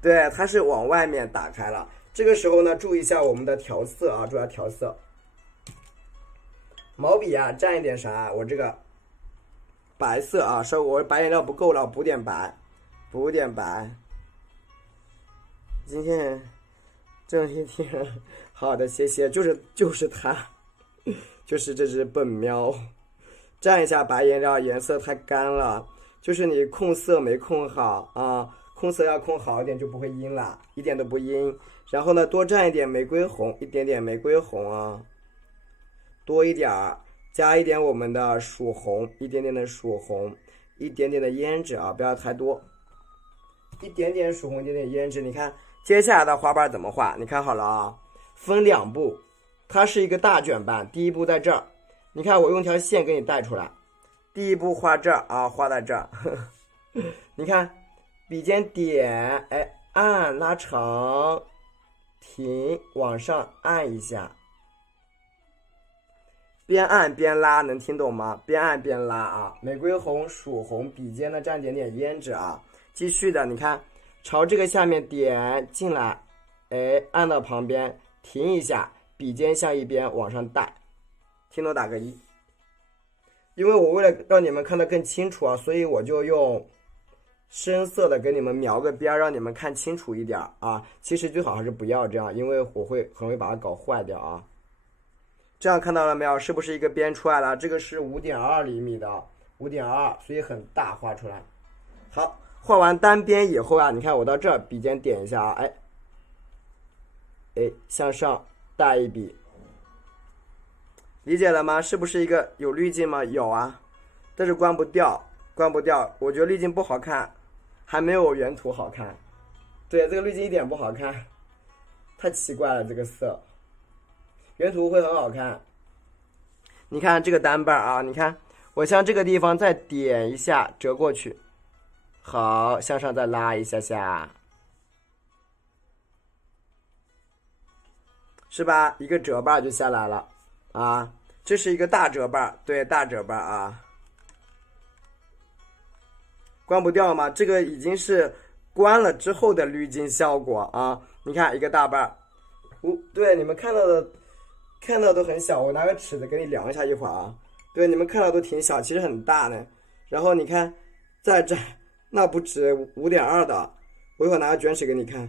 对，它是往外面打开了。这个时候呢，注意一下我们的调色啊，注意调色。毛笔啊，蘸一点啥？我这个白色啊，稍微我白颜料不够了，补点白，补点白。今天郑一天，好的，谢谢。就是它，就是这只笨喵。蘸一下白颜料，颜色太干了，就是你控色没控好啊。控色要控好一点，就不会阴了，一点都不阴。然后呢，多蘸一点玫瑰红，一点点玫瑰红啊，多一点儿，加一点我们的曙红，一点点的曙红，一点点的胭脂啊，不要太多，一点点曙红，一点点胭脂。你看接下来的花瓣怎么画？你看好了啊，分两步，它是一个大卷瓣，第一步在这儿，你看我用条线给你带出来，第一步画这儿啊，画在这儿，你看。笔尖点，哎，按拉长，停，往上按一下，边按边拉，能听懂吗？边按边拉啊！玫瑰红、曙红，笔尖呢蘸点点胭脂啊。继续的，你看，朝这个下面点进来，哎，按到旁边，停一下，笔尖向一边往上带，听懂打个1。因为我为了让你们看得更清楚啊，所以我就用深色的给你们描个边，让你们看清楚一点啊。其实最好还是不要这样，因为我会很容易把它搞坏掉啊。这样看到了没有？是不是一个边出来了？这个是5.2厘米的，5.2，所以很大，画出来。好，画完单边以后啊，你看我到这儿，笔尖点一下啊，哎，向上带一笔，理解了吗？是不是一个有滤镜吗？有啊，但是关不掉，我觉得滤镜不好看，还没有原图好看。对，这个滤镜一点不好看，太奇怪了，这个色。原图会很好看。你看这个单瓣啊，你看我向这个地方再点一下，折过去，好，向上再拉一下下，是吧？一个折瓣就下来了啊，这是一个大折瓣，对，大折瓣啊。关不掉吗？这个已经是关了之后的滤镜效果啊。你看一个大瓣，对，你们看到都很小，我拿个尺子给你量一下一会儿啊。对，你们看到都挺小，其实很大呢。然后你看，再蘸，那不止5.2的，我一会儿拿个卷尺给你看，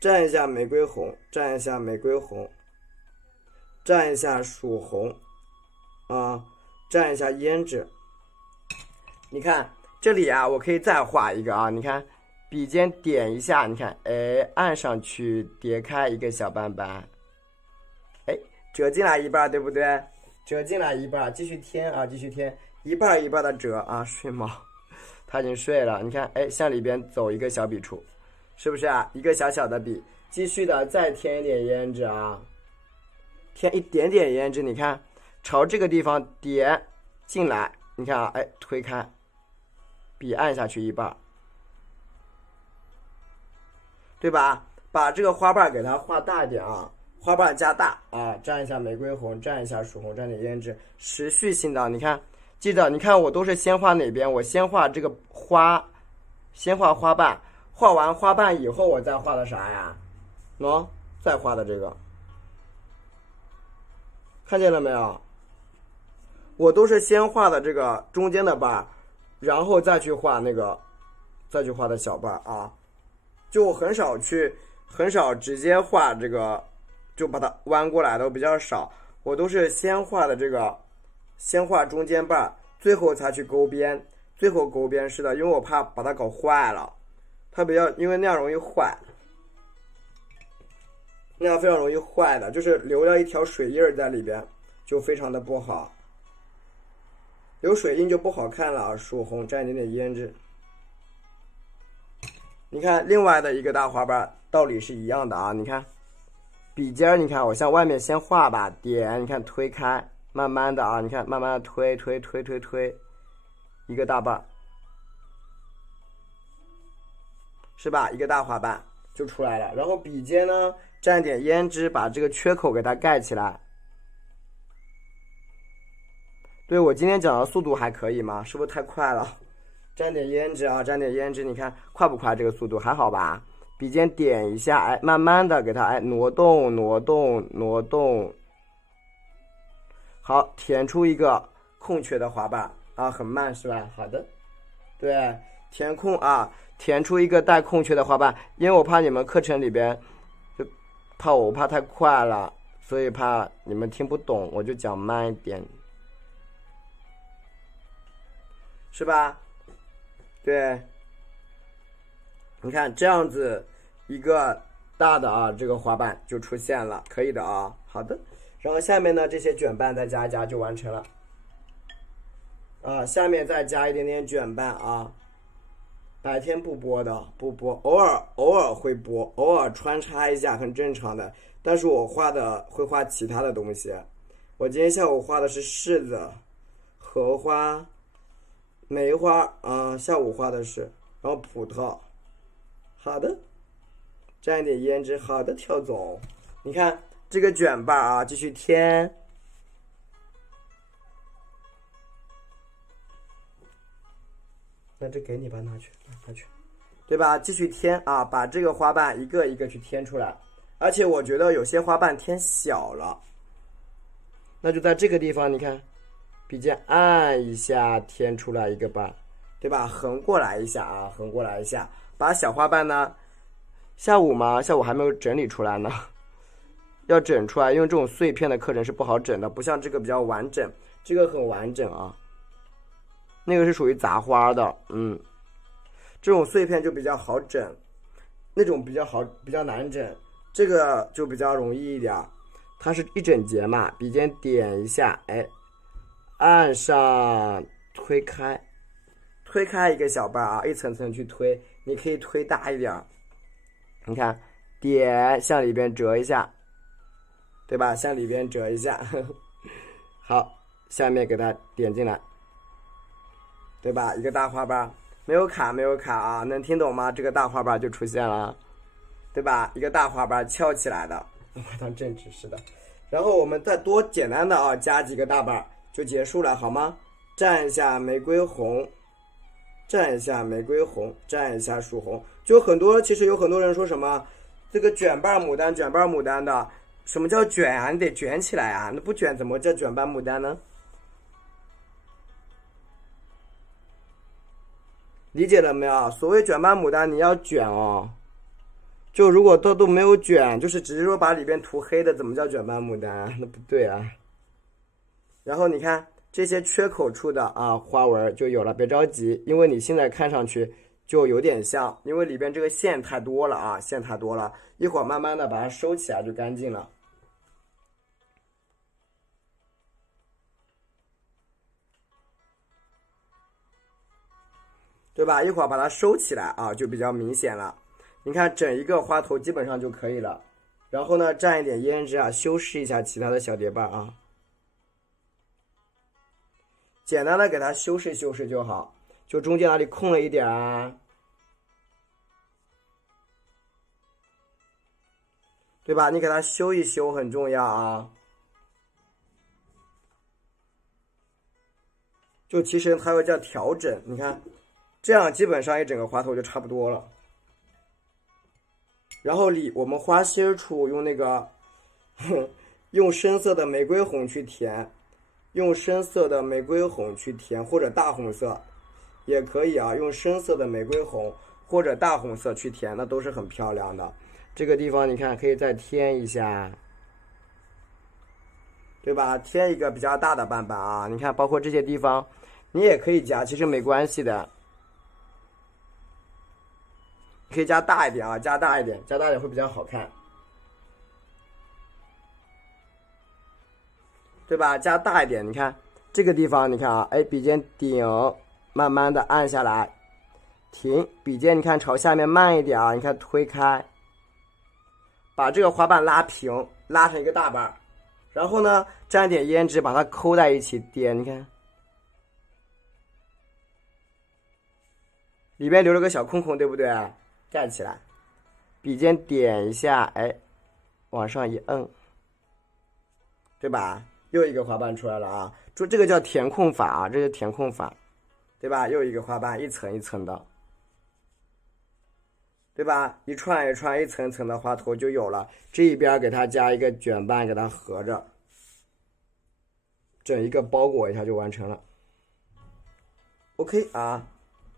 蘸一下玫瑰红，蘸一下玫瑰红，蘸一下曙红，啊，蘸一下胭脂。你看这里啊，我可以再画一个啊，你看，笔尖点一下，你看，哎，按上去，叠开一个小斑斑。折进来一半，对不对？折进来一半，继续添啊，继续添，一半一半的折啊。睡猫，它已经睡了。你看，哎，向里边走一个小笔触，是不是啊？一个小小的笔，继续的再添一点胭脂啊，添一点点胭脂。你看，朝这个地方点进来，你看啊，哎，推开，笔按下去一半，对吧？把这个花瓣给它画大一点啊。花瓣加大啊，蘸一下玫瑰红，蘸一下曙红，蘸点胭脂，持续性的。你看，记得，你看我都是先画哪边？我先画这个花，先画花瓣，画完花瓣以后，我再画的啥呀？再画的这个，看见了没有？我都是先画的这个中间的瓣，然后再去画那个，再去画的小瓣啊。就很少直接画这个。就把它弯过来的比较少，我都是先画的这个，先画中间瓣，最后才去勾边，最后勾边。是的，因为我怕把它搞坏了，它比较，因为那样容易坏，那样非常容易坏的，就是留了一条水印在里边，就非常的不好，有水印就不好看了啊。曙红蘸一点点胭脂，你看另外的一个大花瓣道理是一样的啊，你看。笔尖你看我向外面先画吧，点，你看推开，慢慢的啊，你看慢慢的推，一个大瓣，是吧？一个大花瓣就出来了。然后笔尖呢蘸点胭脂，把这个缺口给它盖起来。对，我今天讲的速度还可以吗？是不是太快了？蘸点胭脂啊，蘸点胭脂，你看快不快？这个速度还好吧？笔尖点一下，哎，慢慢的给它哎挪动，好，填出一个空缺的花瓣啊，很慢是吧？好的，对，填空啊，填出一个带空缺的花瓣，因为我怕你们课程里边就我怕太快了，所以怕你们听不懂，我就讲慢一点，是吧？对。你看这样子一个大的啊，这个花瓣就出现了，可以的啊。好的，然后下面呢这些卷瓣再加一加就完成了。啊，下面再加一点点卷瓣啊。白天不播的，不播，偶尔会播，偶尔穿插一下，很正常的。但是我会画其他的东西。我今天下午画的是柿子、荷花、梅花啊，下午画的是，然后葡萄。好的，蘸一点胭脂。好的，跳总，你看这个卷瓣啊，继续添，那这给你吧，拿去，对吧？继续添啊，把这个花瓣一个一个去添出来。而且我觉得有些花瓣添小了，那就在这个地方，你看，笔尖按一下，添出来一个瓣，对吧？横过来一下啊，横过来一下，把小花瓣呢，下午还没有整理出来呢，要整出来，因为这种碎片的课程是不好整的，不像这个比较完整，这个很完整啊。那个是属于杂花的，这种碎片就比较好整，那种比较难整，这个就比较容易一点。它是一整节嘛，笔尖点一下，哎，按上，推开一个小瓣啊，一层层去推，你可以推大一点，你看，点向里边折一下，对吧？向里边折一下，好，下面给它点进来。对吧？一个大花瓣，没有卡啊，能听懂吗？这个大花瓣就出现了，对吧？一个大花瓣翘起来的，我当正直似的。然后我们再多简单的啊，加几个大瓣就结束了，好吗？蘸一下玫瑰红，蘸一下曙红。其实有很多人说什么这个卷瓣牡丹的，什么叫卷啊？你得卷起来啊，那不卷怎么叫卷瓣牡丹呢？理解了没有？所谓卷瓣牡丹，你要卷哦。就如果都没有卷，就是只是说把里边涂黑的，怎么叫卷瓣牡丹？那不对啊。然后你看这些缺口处的啊花纹就有了，别着急，因为你现在看上去就有点像，因为里边这个线太多了啊，一会儿慢慢的把它收起来就干净了。对吧？一会儿把它收起来啊，就比较明显了。你看，整一个花头基本上就可以了。然后呢，蘸一点胭脂啊，修饰一下其他的小蝶瓣啊，简单的给它修饰就好。就中间哪里空了一点啊，对吧？你给它修一修很重要啊。就其实它又叫调整，你看。这样基本上一整个花头就差不多了。然后我们花心处用那个用深色的玫瑰红去填，或者大红色也可以啊，用深色的玫瑰红或者大红色去填，那都是很漂亮的。这个地方你看可以再添一下，对吧？添一个比较大的瓣瓣啊，你看包括这些地方你也可以加，其实没关系的。可以加大一点啊，加大一点会比较好看，对吧？加大一点，你看这个地方，你看啊，哎，笔尖顶，慢慢的按下来，停，笔尖你看朝下面慢一点啊，你看推开，把这个花瓣拉平，拉成一个大瓣，然后呢，蘸点胭脂把它扣在一起点，你看，里边留了个小空空，对不对？盖起来，笔尖点一下，哎，往上一摁，对吧？又一个花瓣出来了啊！这个叫填空法啊，这是填空法，对吧？又一个花瓣，一层一层的，对吧？一串一串、一层层的花头就有了。这一边给它加一个卷瓣，给它合着，整一个包裹一下就完成了。OK 啊，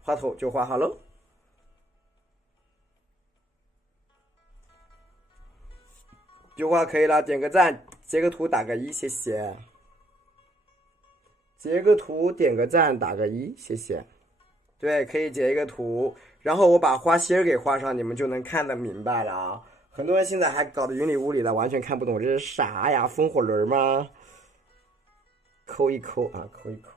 花头就画好喽。就画可以了，点个赞，截个图，打个1，谢谢。截个图，点个赞，打个1，谢谢。对，可以截一个图，然后我把花心给画上，你们就能看得明白了啊。很多人现在还搞得云里雾里的，完全看不懂这是啥呀？风火轮吗？抠一抠啊，抠一抠。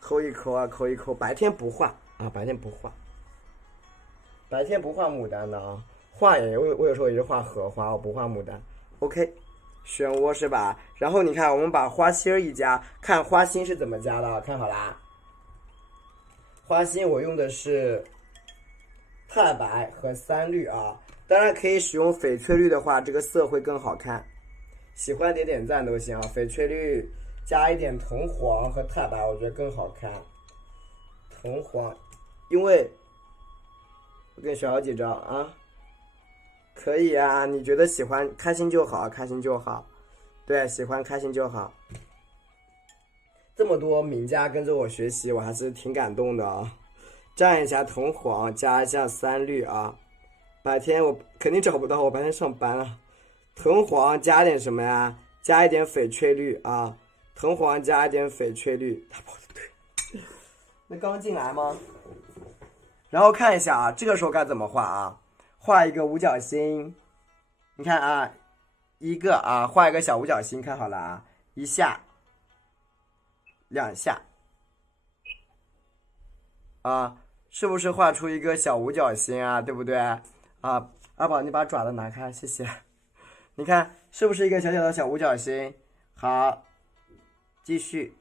抠一抠啊，抠一抠。白天不画啊，白天不画牡丹的啊。画我有时候也是画荷花，我不画牡丹。OK， 漩涡是吧？然后你看，我们把花心一加，看花心是怎么加的，看好啦。花心我用的是太白和3绿啊，当然可以使用翡翠绿的话，这个色会更好看。喜欢点点赞都行啊，翡翠绿加一点藤黄和太白，我觉得更好看。藤黄，因为我给你选好几张啊，可以啊，你觉得喜欢开心就好，开心就好，对，喜欢开心就好。这么多名家跟着我学习，我还是挺感动的啊。蘸一下藤黄，加一下3绿啊。白天我肯定找不到，我白天上班啊。藤黄加点什么呀？加一点翡翠绿啊。藤黄加一点翡翠绿，他跑的对。那刚进来吗？然后看一下啊，这个时候该怎么画啊？画一个五角星，你看啊，一个啊，画一个小五角星，看好了啊，一下。2下，啊，是不是画出一个小五角星啊？对不对？啊，阿宝，你把爪子拿开，谢谢。你看是不是一个小小的小五角星？好，继续，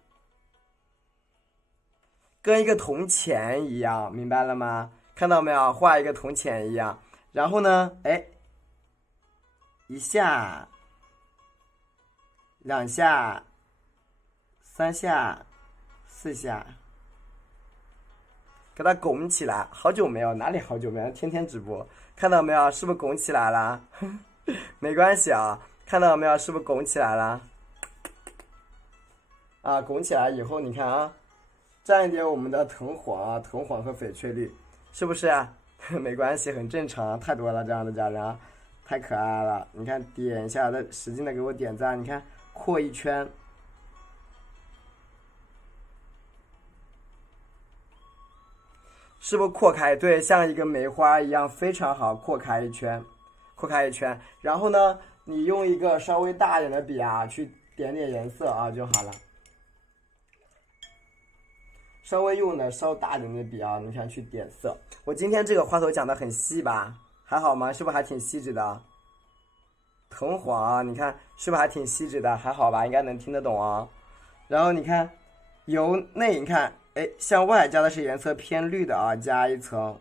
跟一个铜钱一样，明白了吗？看到没有？画一个铜钱一样。然后呢，哎，一下，2下。3下4下，给它拱起来。好久没有，哪里好久没有？天天直播，看到没有？是不是拱起来了？没关系啊，看到没有？是不是拱起来了？啊，拱起来以后，你看啊，蘸一点我们的藤黄啊，藤黄和翡翠绿，是不是啊？没关系，很正常，太多了这样的家人啊，太可爱了。你看，点一下，再使劲的给我点赞，你看扩一圈。是不是扩开？对，像一个梅花一样，非常好，扩开一圈，扩开一圈。然后呢，你用一个稍微大一点的笔啊，去点点颜色啊就好了。稍微用的稍大一点的笔啊，你看去点色。我今天这个花头讲的很细吧？还好吗？是不是还挺细致的？藤黄啊，你看是不是还挺细致的？还好吧？应该能听得懂啊。然后你看，由内你看。哎，向外加的是颜色偏绿的啊，加一层，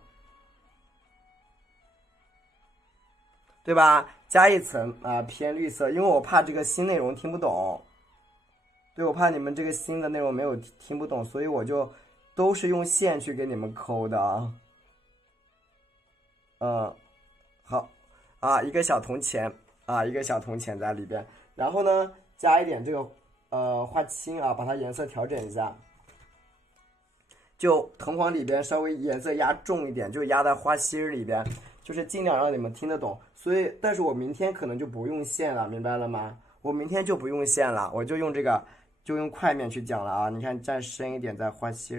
对吧？加一层啊，偏绿色，因为我怕这个新内容听不懂，对，我怕你们这个新的内容没有听不懂，所以我就都是用线去给你们抠的啊。好啊，一个小铜钱啊，一个小铜钱在里边，然后呢，加一点这个画青啊，把它颜色调整一下。就藤黄里边稍微颜色压重一点，就压在花心里边，就是尽量让你们听得懂。所以，但是我明天可能就不用线了，明白了吗？我明天就不用线了，我就用这个，就用块面去讲了啊。你看，蘸深一点在花心，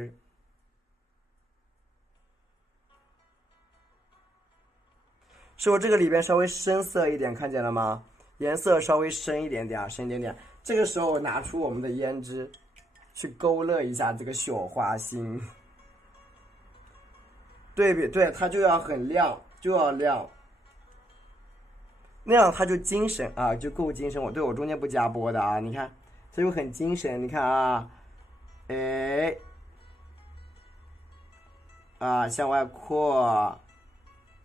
是不是这个里边稍微深色一点？看见了吗？颜色稍微深一点点啊，深一点点。这个时候拿出我们的胭脂。去勾勒一下这个小花心，对，它就要很亮，就要亮，那样它就精神啊，就够精神。我中间不加波的啊，你看，它就很精神。你看啊，哎，啊，向外扩，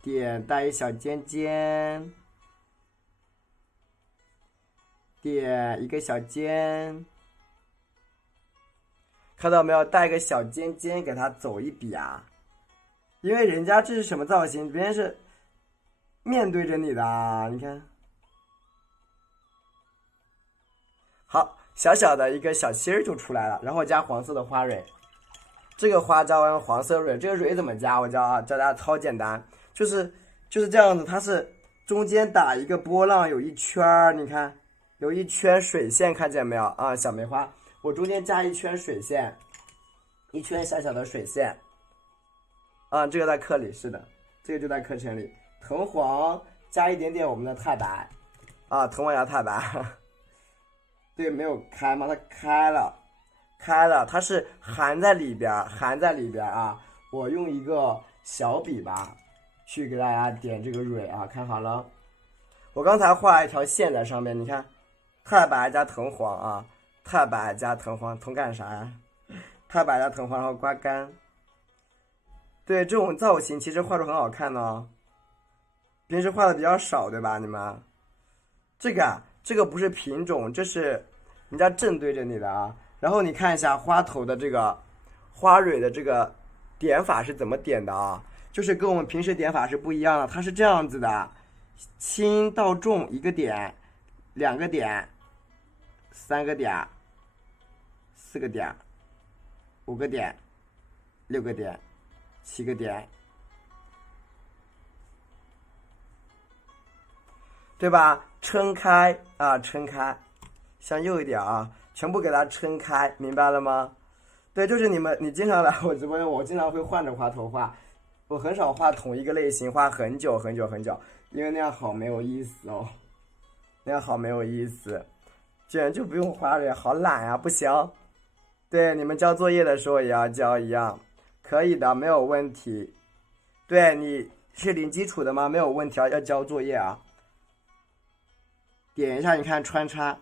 点带一小尖尖，点一个小尖。看到没有，带个小尖尖给它走一笔啊，因为人家这是什么造型？别人是面对着你的啊，你看，好，小小的一个小心儿就出来了，然后加黄色的花蕊，这个花加完黄色蕊，这个蕊怎么加？我教大家超简单，就是这样子，它是中间打一个波浪，有一圈儿，你看有一圈水线，看见没有啊？小梅花。我中间加一圈水线，一圈小小的水线，啊，这个在课里是的，这个就在课程里。藤黄加一点点我们的太白，啊，藤黄加太白，对，没有开吗？它开了，它是含在里边啊。我用一个小笔吧，去给大家点这个蕊啊，看好了。我刚才画一条线在上面，你看，太白加藤黄啊。太白加藤黄，藤干啥呀？太白加藤黄，然后刮干。对，这种造型其实画出很好看呢、哦。平时画的比较少，对吧？你们这个啊，这个不是品种，这是人家正对着你的啊。然后你看一下花头的这个花蕊的这个点法是怎么点的啊？就是跟我们平时点法是不一样的，它是这样子的：轻到重一个点，两个点，三个点，四个点，五个点，六个点，七个点，对吧？撑开啊，撑开，向右一点啊，全部给它撑开，明白了吗？对，就是你经常来我直播间，我经常会换着花头画，我很少画同一个类型，画很久很久很久，因为那样好没有意思哦，那样好没有意思，居然就不用花蕊，好懒啊，不行。对，你们交作业的时候也要交一样，可以的，没有问题。对，你是零基础的吗？没有问题啊，要交作业啊。点一下，你看穿插。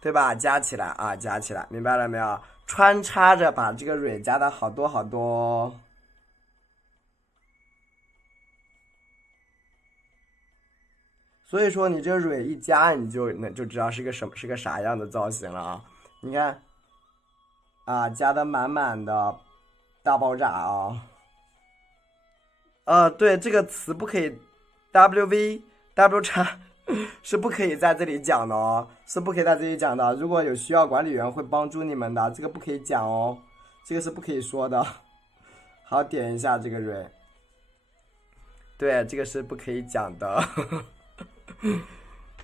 对吧？加起来啊，加起来，明白了没有？穿插着把这个蕊加的好多好多。所以说你这蕊一加，你就知道是个啥样的造型了啊！你看，啊，加的满满的，大爆炸啊！对，这个词不可以，W X 是不可以在这里讲的哦，是不可以在这里讲的。如果有需要，管理员会帮助你们的，这个不可以讲哦，这个是不可以说的。好，点一下这个蕊，对，这个是不可以讲的。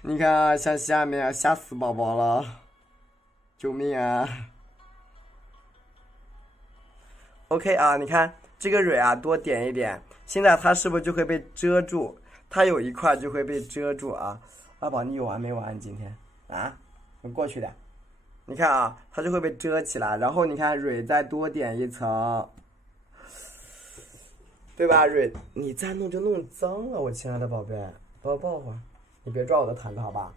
你看啊，像下面啊，吓死宝宝了，救命啊！OK 啊，你看这个蕊啊，多点一点，现在它是不是就会被遮住？它有一块就会被遮住啊。阿宝，你有完没完？今天啊，你过去的。你看啊，它就会被遮起来，然后你看蕊再多点一层，对吧？蕊，你再弄就弄脏了，我亲爱的宝贝，帮我抱会儿。你别抓我的毯子好吧？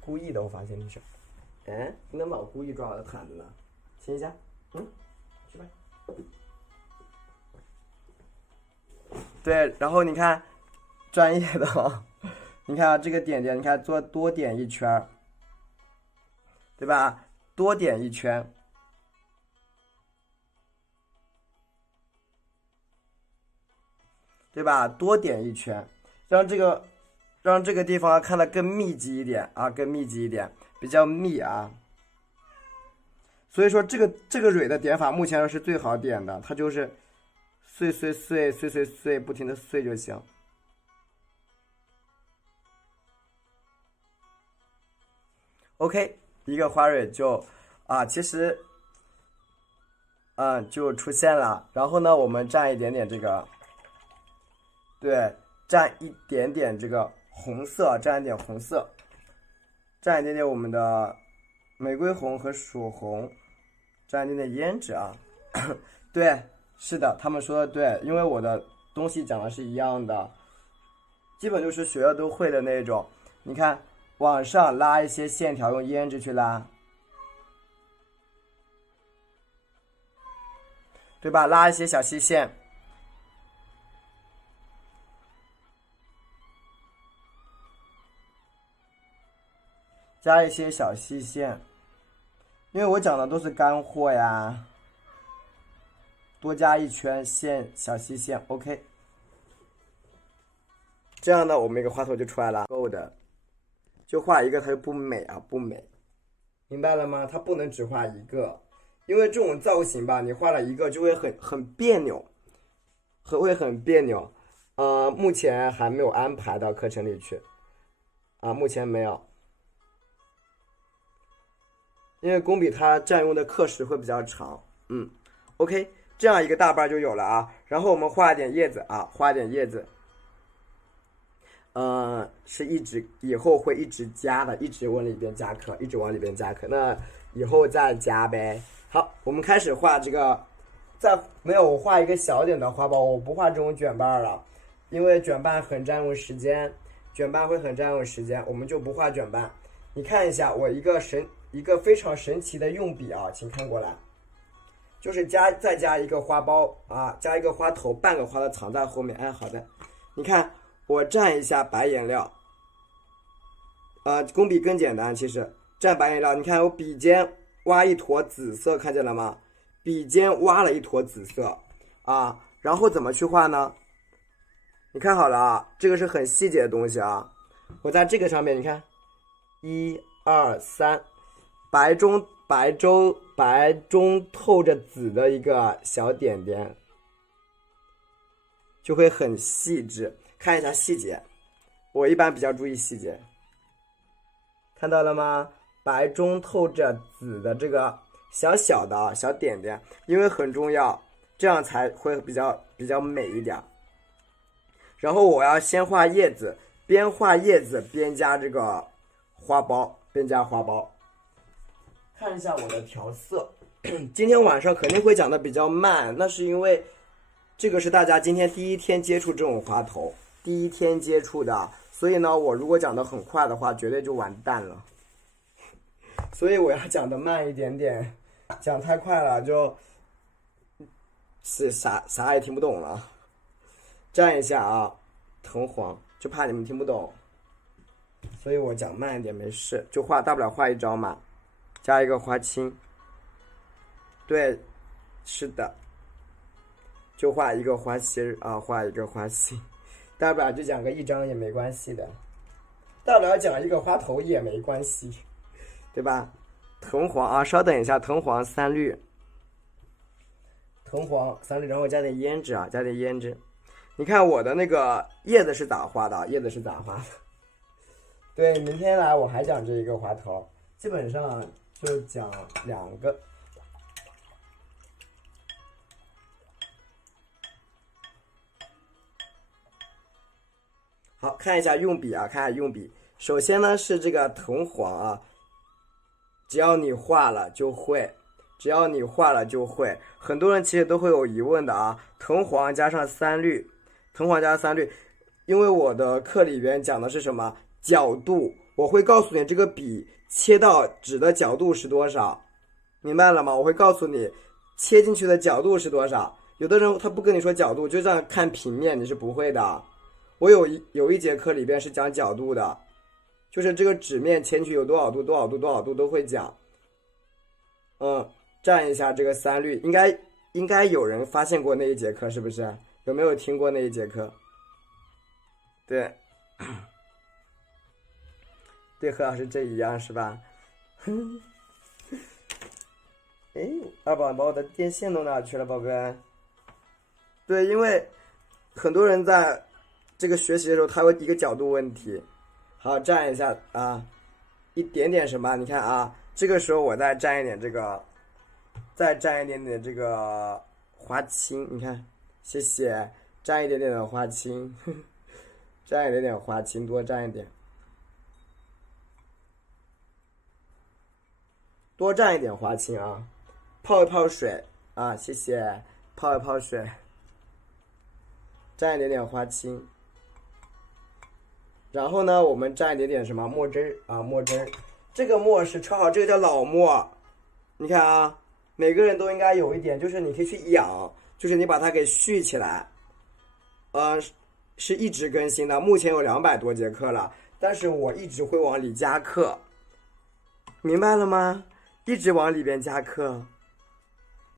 故意的，我发现你是。哎，你怎么老故意抓我的毯子呢？亲一下，去吧。对，然后你看，专业的哦，你看啊，这个点点，你看做多点一圈，对吧？多点一圈，对吧？多点一圈，让这个地方看得更密集一点啊，更密集一点，比较密啊。所以说这个蕊的点法目前是最好点的，它就是碎碎碎碎碎碎，不停的碎就行。OK， 一个花蕊就其实就出现了。然后呢，我们蘸一点点这个，对，蘸一点点这个红色，蘸一点红色，蘸一点点我们的玫瑰红和曙红，蘸一点点胭脂啊。对，是的，他们说的对，因为我的东西讲的是一样的，基本就是学的都会的那种。你看，往上拉一些线条，用胭脂去拉，对吧？拉一些小细线。加一些小细线，因为我讲的都是干货呀，多加一圈线，小细线 ，OK。这样呢，我们一个花头就出来了，够的。就画一个它就不美啊，不美，明白了吗？它不能只画一个，因为这种造型吧，你画了一个就会很别扭，会很别扭。目前还没有安排到课程里去，目前没有。因为工笔它占用的课时会比较长，OK， 这样一个大瓣就有了啊。然后我们画一点叶子啊，画一点叶子，是以后会一直加的，一直往里边加课，一直往里边加课。那以后再加呗。好，我们开始画这个，没有我画一个小点的花苞，我不画这种卷瓣了，因为卷瓣很占用时间，卷瓣会很占用时间，我们就不画卷瓣。你看一下，我一一个非常神奇的用笔啊，请看过来，就是再加一个花苞啊，加一个花头，半个花的藏在后面。哎，好的，你看我蘸一下白颜料，工笔更简单，其实蘸白颜料，你看我笔尖挖一坨紫色，看见了吗？笔尖挖了一坨紫色啊，然后怎么去画呢？你看好了啊，这个是很细节的东西啊。我在这个上面，你看，1、2、3，白中透着紫的一个小点点，就会很细致。看一下细节，我一般比较注意细节，看到了吗？白中透着紫的这个小小的小点点，因为很重要，这样才会比较美一点。然后我要先画叶子，边画叶子边加这个花苞，看一下我的调色。今天晚上肯定会讲的比较慢，那是因为这个是大家今天第一天接触这种花头，第一天接触的，所以呢，我如果讲的很快的话，绝对就完蛋了。所以我要讲的慢一点点，讲太快了就是啥也听不懂了。蘸一下啊，藤黄，就怕你们听不懂，所以我讲慢一点没事，就大不了画一招嘛，加一个花青。对，是的，就画一个花心啊，画一个花心，大不了就讲个一张也没关系的，大不了讲一个花头也没关系，对吧？藤黄啊，稍等一下，藤黄3粒，然后加点胭脂啊，你看我的那个叶子是咋画的？对，明天来我还讲这一个花头，基本上就讲2个。好，看一下用笔。首先呢是这个藤黄啊，只要你画了就会。很多人其实都会有疑问的啊，藤黄加上3粒。因为我的课里边讲的是什么角度，我会告诉你这个笔切到纸的角度是多少，明白了吗？我会告诉你切进去的角度是多少。有的人他不跟你说角度，就这样看平面，你是不会的。我有一节课里边是讲角度的，就是这个纸面切进去有多少度都会讲。蘸一下这个3粒，应该有人发现过那一节课，是不是？有没有听过那一节课？对，对，何老师这一样是吧？哎，二宝把我的电线弄哪去了，宝贝？对，因为很多人在这个学习的时候，他有一个角度问题。好，蘸一下啊，一点点什么？你看啊，这个时候我再蘸一点点这个花青，你看，谢谢，蘸一点点的花青，蘸一点点花青，多蘸一点，多蘸一点花青啊，泡一泡水啊，谢谢，泡一泡水，蘸一点点花青，然后呢，我们蘸一点点什么墨汁啊，墨汁，这个墨是超好，这个叫老墨，你看啊。每个人都应该有一点，就是你可以去养，就是你把它给续起来。是一直更新的，目前有200多节课了，但是我一直会往里加课，明白了吗？一直往里边加课。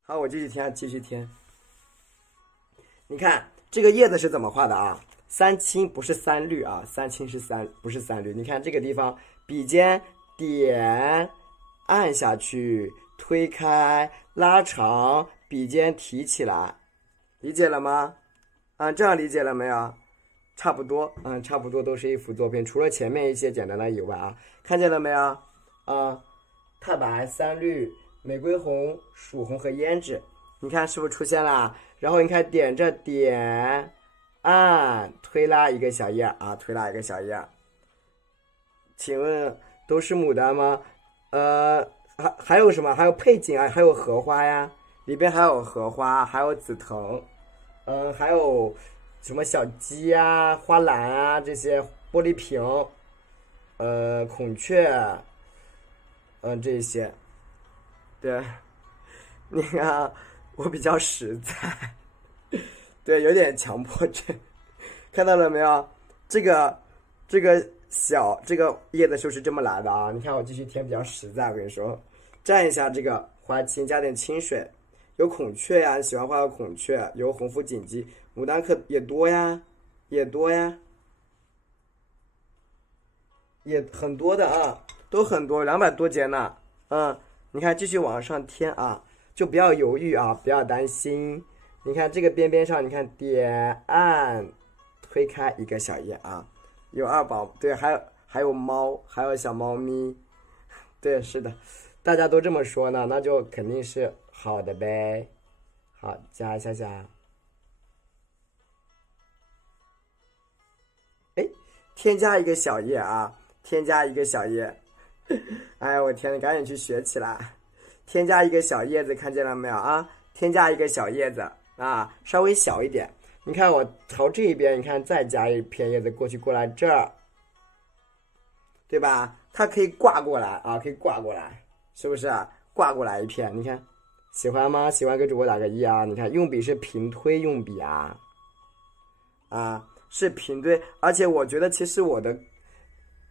好，我继续添。你看这个叶子是怎么画的啊？3青不是3绿啊，3青不是3绿。你看这个地方，笔尖点按下去。推开拉长，笔尖提起来，理解了吗？这样理解了没有？差不多都是一幅作品，除了前面一些简单的以外啊，看见了没有？太白、3绿、玫瑰红、曙红和胭脂，你看是不是出现了？然后你看点着点按推拉一个小叶啊，请问都是牡丹吗？还有什么？还有配景啊，还有荷花呀，里边还有荷花，还有紫藤，还有什么小鸡啊、花篮啊这些玻璃瓶，孔雀，这些，对，你看啊我比较实在，对，有点强迫症，看到了没有？这个这个叶子就是这么来的啊！你看我继续填比较实在，我跟你说，蘸一下这个花青，加点清水，有孔雀呀，你喜欢画的孔雀，有红腹锦鸡，牡丹科也多呀，也多呀，也很多的啊，都很多，200多节呢。你看继续往上添啊，就不要犹豫啊，不要担心。你看这个边边上，你看点按推开一个小叶啊，有二宝，对，还有猫，还有小猫咪，对，是的，大家都这么说呢，那就肯定是好的呗。好，加一下下，哎，添加一个小叶啊，添加一个小叶，哎，我天，你赶紧去学起来，添加一个小叶子，看见了没有啊？添加一个小叶子啊，稍微小一点。你看我朝这一边，你看再加一片叶子过来这儿，对吧？它可以挂过来啊，可以挂过来，是不是啊？挂过来一片，你看喜欢吗？喜欢给主播打个一啊！你看用笔是平推用笔啊，是平推，而且我觉得其实我的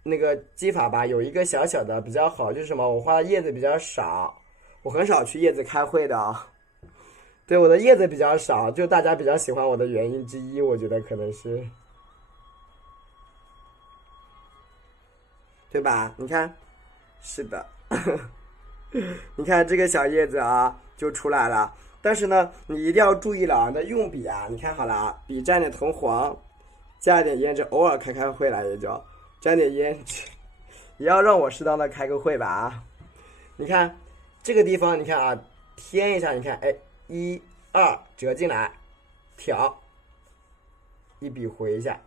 那个技法吧，有一个小小的比较好，就是什么？我画的叶子比较少，我很少去叶子开会的啊。对，我的叶子比较少，就大家比较喜欢我的原因之一，我觉得可能是，对吧？你看，是的，你看这个小叶子啊，就出来了。但是呢，你一定要注意了啊，那用笔啊，你看好了啊，笔蘸点藤黄，加点胭脂，偶尔开会了也就沾点胭脂，也要让我适当的开个会吧啊。你看这个地方，你看啊，添一下，你看，哎。1、2折进来，挑，一笔回一下，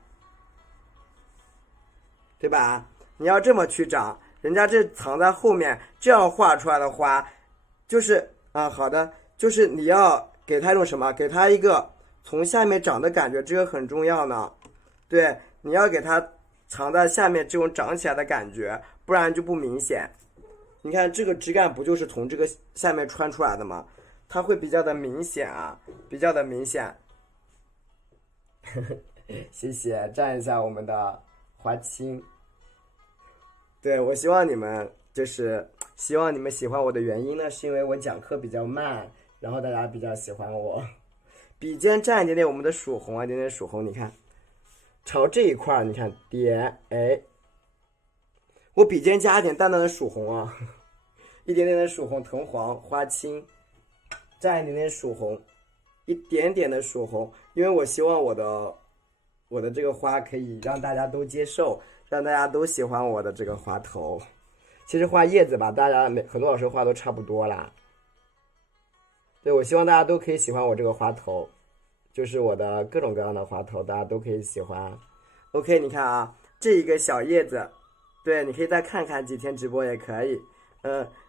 对吧？你要这么去长，人家这藏在后面，这样画出来的花，就是好的，就是你要给它一种什么？给它一个从下面长的感觉，这个很重要呢。对，你要给它藏在下面这种长起来的感觉，不然就不明显。你看这个枝干不就是从这个下面穿出来的吗？它会比较的明显啊，比较的明显。谢谢，蘸一下我们的花青。对，我希望你们希望你们喜欢我的原因呢，是因为我讲课比较慢，然后大家比较喜欢我。笔尖蘸一点点我们的曙红啊，一点点曙红，你看，朝这一块你看点，哎，我笔尖加一点淡淡的曙红啊，一点点的曙红，藤黄、花青。蘸一点点曙红，一点点的曙红，因为我希望我的这个花可以让大家都接受，让大家都喜欢我的这个花头。其实画叶子吧，大家很多老师画都差不多啦。对，我希望大家都可以喜欢我这个花头，就是我的各种各样的花头，大家都可以喜欢。OK， 你看啊，这一个小叶子，对，你可以再看看几天直播也可以。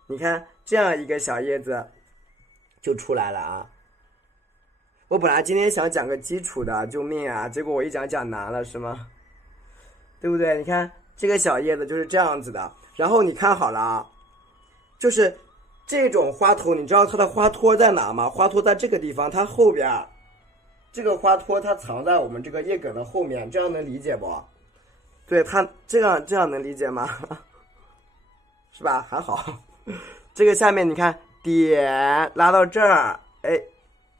你看这样一个小叶子。就出来了啊！我本来今天想讲个基础的，救命啊！结果我一讲难了，是吗？对不对？你看这个小叶子就是这样子的，然后你看好了啊，就是这种花头，你知道它的花托在哪吗？花托在这个地方，它后边这个花托它藏在我们这个叶梗的后面，这样能理解不？对，它这样能理解吗？是吧？还好，这个下面你看。点拉到这儿，哎，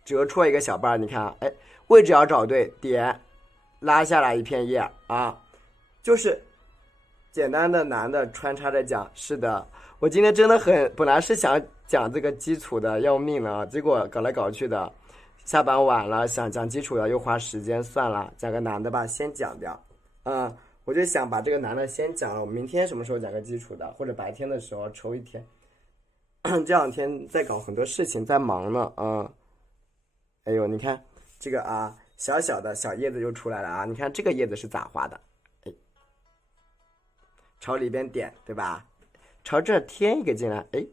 折出一个小瓣，你看，哎，位置要找对，点拉下来一片叶啊，就是简单的难的穿插着讲。是的，我今天真的本来是想讲这个基础的要命了，结果搞来搞去的，下班晚了，想讲基础的又花时间，算了，讲个难的吧，先讲掉。我就想把这个难的先讲了，我明天什么时候讲个基础的，或者白天的时候抽一天。这两天在搞很多事情，在忙呢啊！哎呦，你看这个啊，小小的小叶子就出来了啊！你看这个叶子是咋画的？哎，朝里边点，对吧？朝这儿添一个进来，哎，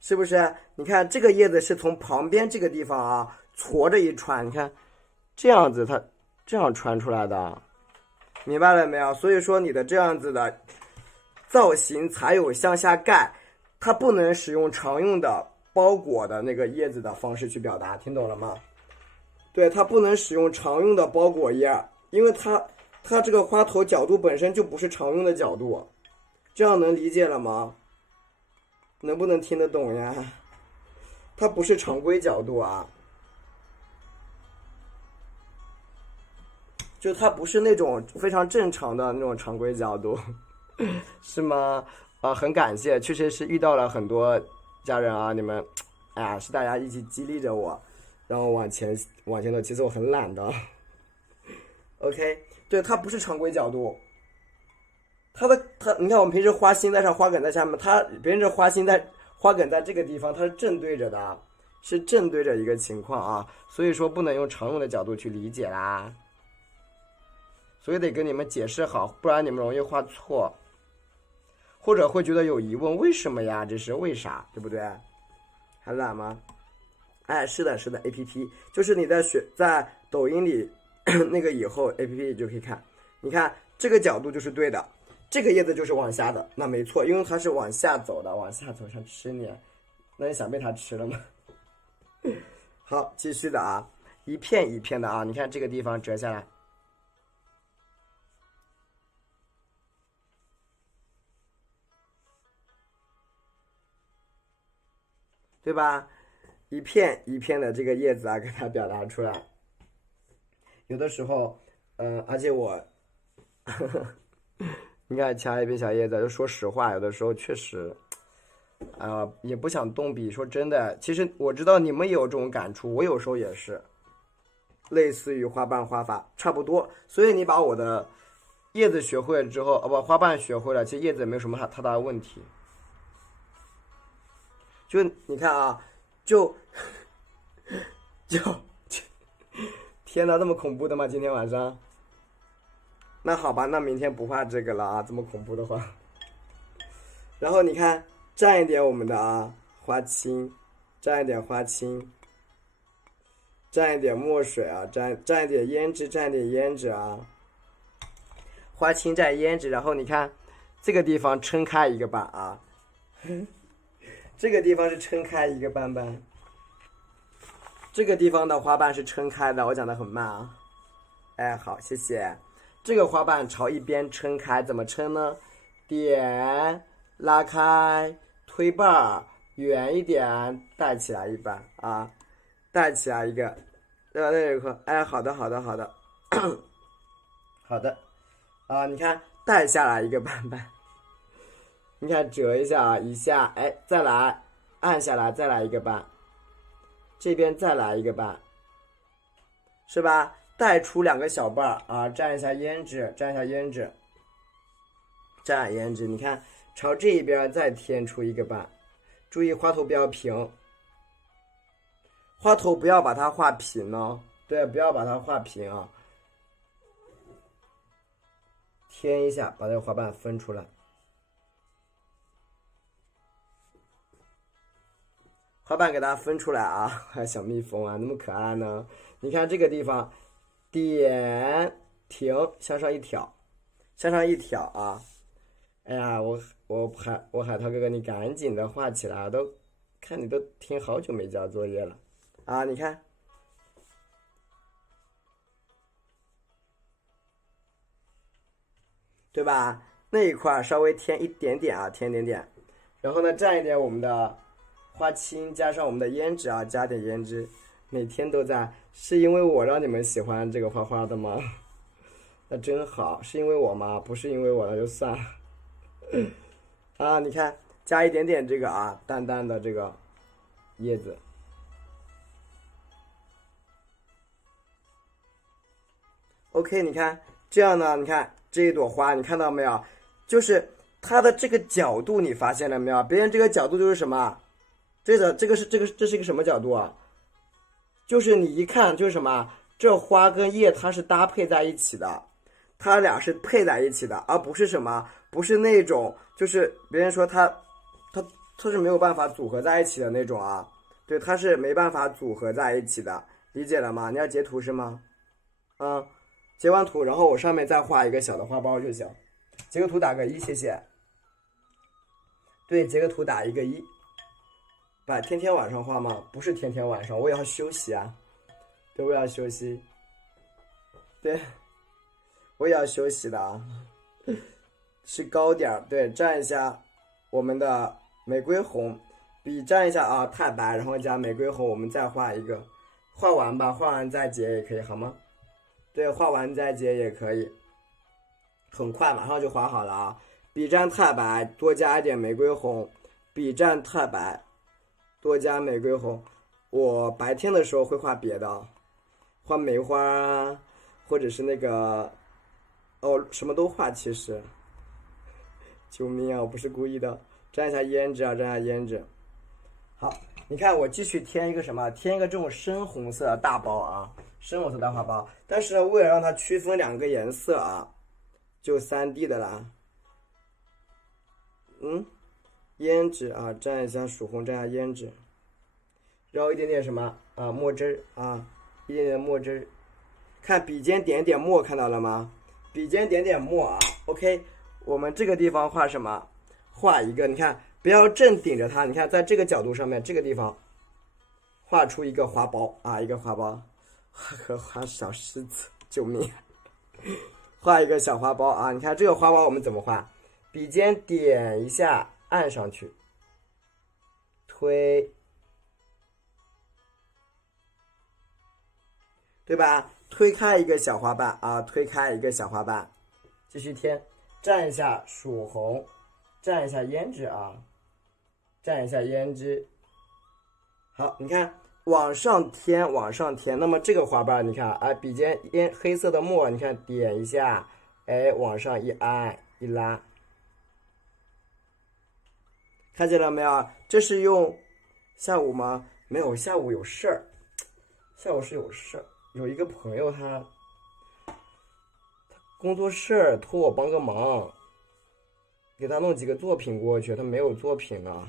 是不是？你看这个叶子是从旁边这个地方啊，撮着一穿，你看这样子它这样穿出来的。明白了没有？所以说你的这样子的造型才有向下盖，它不能使用常用的包裹的那个叶子的方式去表达，听懂了吗？对，它不能使用常用的包裹叶，因为它这个花头角度本身就不是常用的角度，这样能理解了吗？能不能听得懂呀？它不是常规角度啊，就它不是那种非常正常的那种常规角度，是吗？啊，很感谢，确实是遇到了很多家人啊，你们，哎呀，是大家一起激励着我，让我往前走。其实我很懒的，OK，对，它不是常规角度，你看我们平时花心在上，花梗在下面，别人这花梗在这个地方，它是正对着的，是正对着一个情况啊，所以说不能用常用的角度去理解啦，所以得跟你们解释好，不然你们容易画错。或者会觉得有疑问，为什么呀？这是为啥，对不对？还懒吗？哎，是的，APP 就是你在抖音里那个以后 APP 就可以看，你看这个角度就是对的，这个叶子就是往下的，那没错，因为它是往下走的，往下走想吃你，那你想被它吃了吗？好，继续的啊，一片一片的啊，你看这个地方折下来。对吧？一片一片的这个叶子啊，给它表达出来。有的时候，而且我，你看掐一片小叶子，就说实话，有的时候确实，也不想动笔。说真的，其实我知道你们也有这种感触，我有时候也是，类似于花瓣画法差不多。所以你把我的叶子学会了之后，不，花瓣学会了，其实叶子也没有什么太大的问题。就你看啊，就天哪，这么恐怖的吗？今天晚上？那好吧，那明天不画这个了啊，这么恐怖的话。然后你看，蘸一点我们的花青，蘸一点花青，蘸一点墨水啊，蘸一点胭脂，蘸一点胭脂啊。花青蘸胭脂，然后你看这个地方撑开一个瓣啊。这个地方是撑开一个瓣瓣，这个地方的花瓣是撑开的，我讲的很慢啊。哎，好，谢谢。这个花瓣朝一边撑开，怎么撑呢？点，拉开，推瓣，远一点，带起来一瓣啊，带起来一个，对吧？那有个，哎，好的，好的，好的，好的，啊，你看带下来一个瓣瓣。你看折一下啊，一下，哎，再来，按下来，再来一个瓣，这边再来一个瓣，是吧？带出两个小瓣啊，蘸一下胭脂，蘸一下胭脂，蘸胭脂。你看，朝这一边再添出一个瓣，注意花头不要平，花头不要把它画平哦，对，不要把它画平啊，添一下，把这个花瓣分出来。花瓣给大家分出来啊，小蜜蜂啊，那么可爱呢。你看这个地方，点停，向上一挑，向上一挑啊。哎呀，我海涛哥哥，你赶紧的画起来，都看你都听好久没交作业了啊！你看，对吧？那一块稍微添一点点啊，添一点点，然后呢，蘸一点我们的花青，加上我们的胭脂啊，加点胭脂，每天都在，是因为我让你们喜欢这个花花的吗？那真好，是因为我吗？不是因为我，那就算了。啊，你看，加一点点这个啊，淡淡的这个叶子。OK， 你看这样呢，你看这一朵花，你看到没有？就是它的这个角度，你发现了没有？别人这个角度就是什么？这是一个什么角度啊？就是你一看就是什么？这花跟叶它是搭配在一起的，它俩是配在一起的，而不是什么？不是那种就是别人说它是没有办法组合在一起的那种啊。对，它是没办法组合在一起的，理解了吗？你要截图是吗？截完图，然后我上面再画一个小的花苞就行。截个图打个1，谢谢。对，截个图打一个1。把天天晚上画吗？不是天天晚上，我也要休息啊。对，我也要休息。对，我也要休息的啊。是高点儿，对，蘸一下我们的玫瑰红，笔蘸一下啊，太白，然后加玫瑰红，我们再画一个，画完吧，画完再结也可以，好吗？对，画完再结也可以，很快，马上就画好了啊。笔蘸太白，多加一点玫瑰红，笔蘸太白，多加玫瑰红。我白天的时候会画别的，画梅花啊，或者是那个，哦，什么都画，其实。救命啊！我不是故意的，蘸一下胭脂啊，蘸一下胭脂。好，你看我继续添一个什么？添一个这种深红色的大包啊，深红色大花苞。但是呢，为了让它区分2个颜色啊，就3D 的啦。胭脂啊，蘸一下曙红，蘸一下胭脂，然后一点点什么啊，墨汁啊，一点点墨汁。看笔尖点点墨，看到了吗？笔尖点点墨啊 ，OK。我们这个地方画什么？画一个，你看，不要正顶着它，你看，在这个角度上面，这个地方画出一个花苞啊，一个花苞，画小狮子，救命！画一个小花苞啊，你看这个花苞我们怎么画？笔尖点一下，按上去，推，对吧？推开一个小花瓣啊，推开一个小花瓣，继续添。蘸一下曙红，蘸一下胭脂啊，蘸一下胭脂。好，你看往上添，往上添。那么这个花瓣，你看啊，笔尖黑色的墨，你看点一下，哎，往上一按一拉，看见了没有？这是用下午吗？没有，下午有事儿，下午是有事儿，有一个朋友他工作室托我帮个忙，给他弄几个作品过去，他没有作品呢。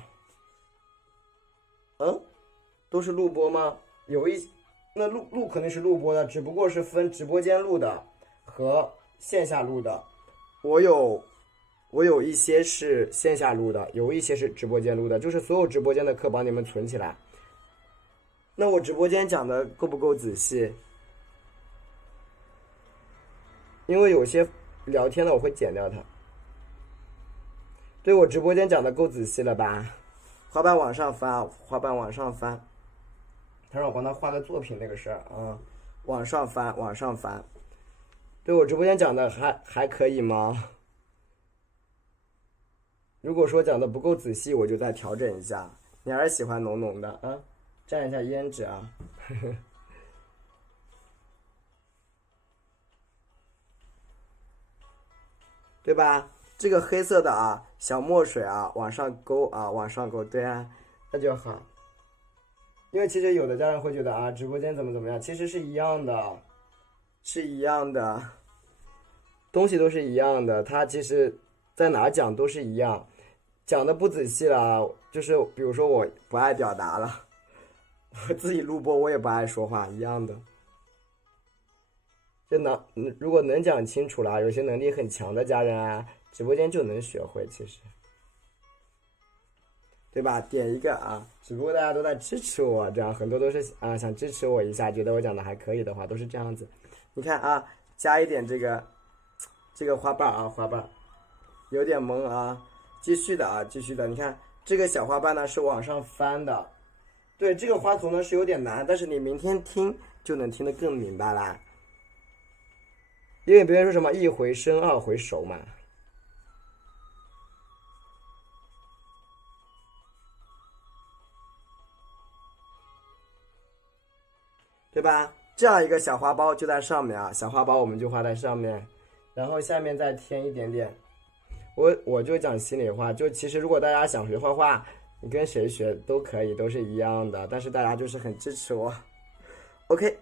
都是录播吗？那录肯定是录播的，只不过是分直播间录的和线下录的。我有一些是线下录的，有一些是直播间录的，就是所有直播间的课帮你们存起来。那我直播间讲的够不够仔细？因为有些聊天的我会剪掉它。对，我直播间讲的够仔细了吧？花瓣往上翻，花瓣往上翻。他让我帮他画个作品那个事儿啊，往上翻，往上翻。对，我直播间讲的还可以吗？如果说讲的不够仔细，我就再调整一下。你还是喜欢浓浓的啊？蘸一下胭脂啊。对吧？这个黑色的啊，小墨水啊，往上勾啊，往上勾，对啊，那就好。因为其实有的家人会觉得啊，直播间怎么样，其实是一样的，是一样的，东西都是一样的，它其实在哪讲都是一样，讲的不仔细了，就是比如说我不爱表达了，我自己录播我也不爱说话，一样的。如果能讲清楚了，有些能力很强的家人啊，直播间就能学会，其实，对吧？点一个啊，只不过大家都在支持我，这样很多都是啊想支持我一下，觉得我讲的还可以的话，都是这样子。你看啊，加一点这个花瓣啊，花瓣有点萌啊，继续的啊，继续的。你看这个小花瓣呢是往上翻的，对，这个花头呢是有点难，但是你明天听就能听得更明白啦。因为别人说什么一回生二回熟嘛，对吧？这样一个小花苞就在上面啊，小花苞我们就画在上面，然后下面再添一点点。我就讲心里话，就其实如果大家想学画画，你跟谁学都可以，都是一样的，但是大家就是很支持我。OK，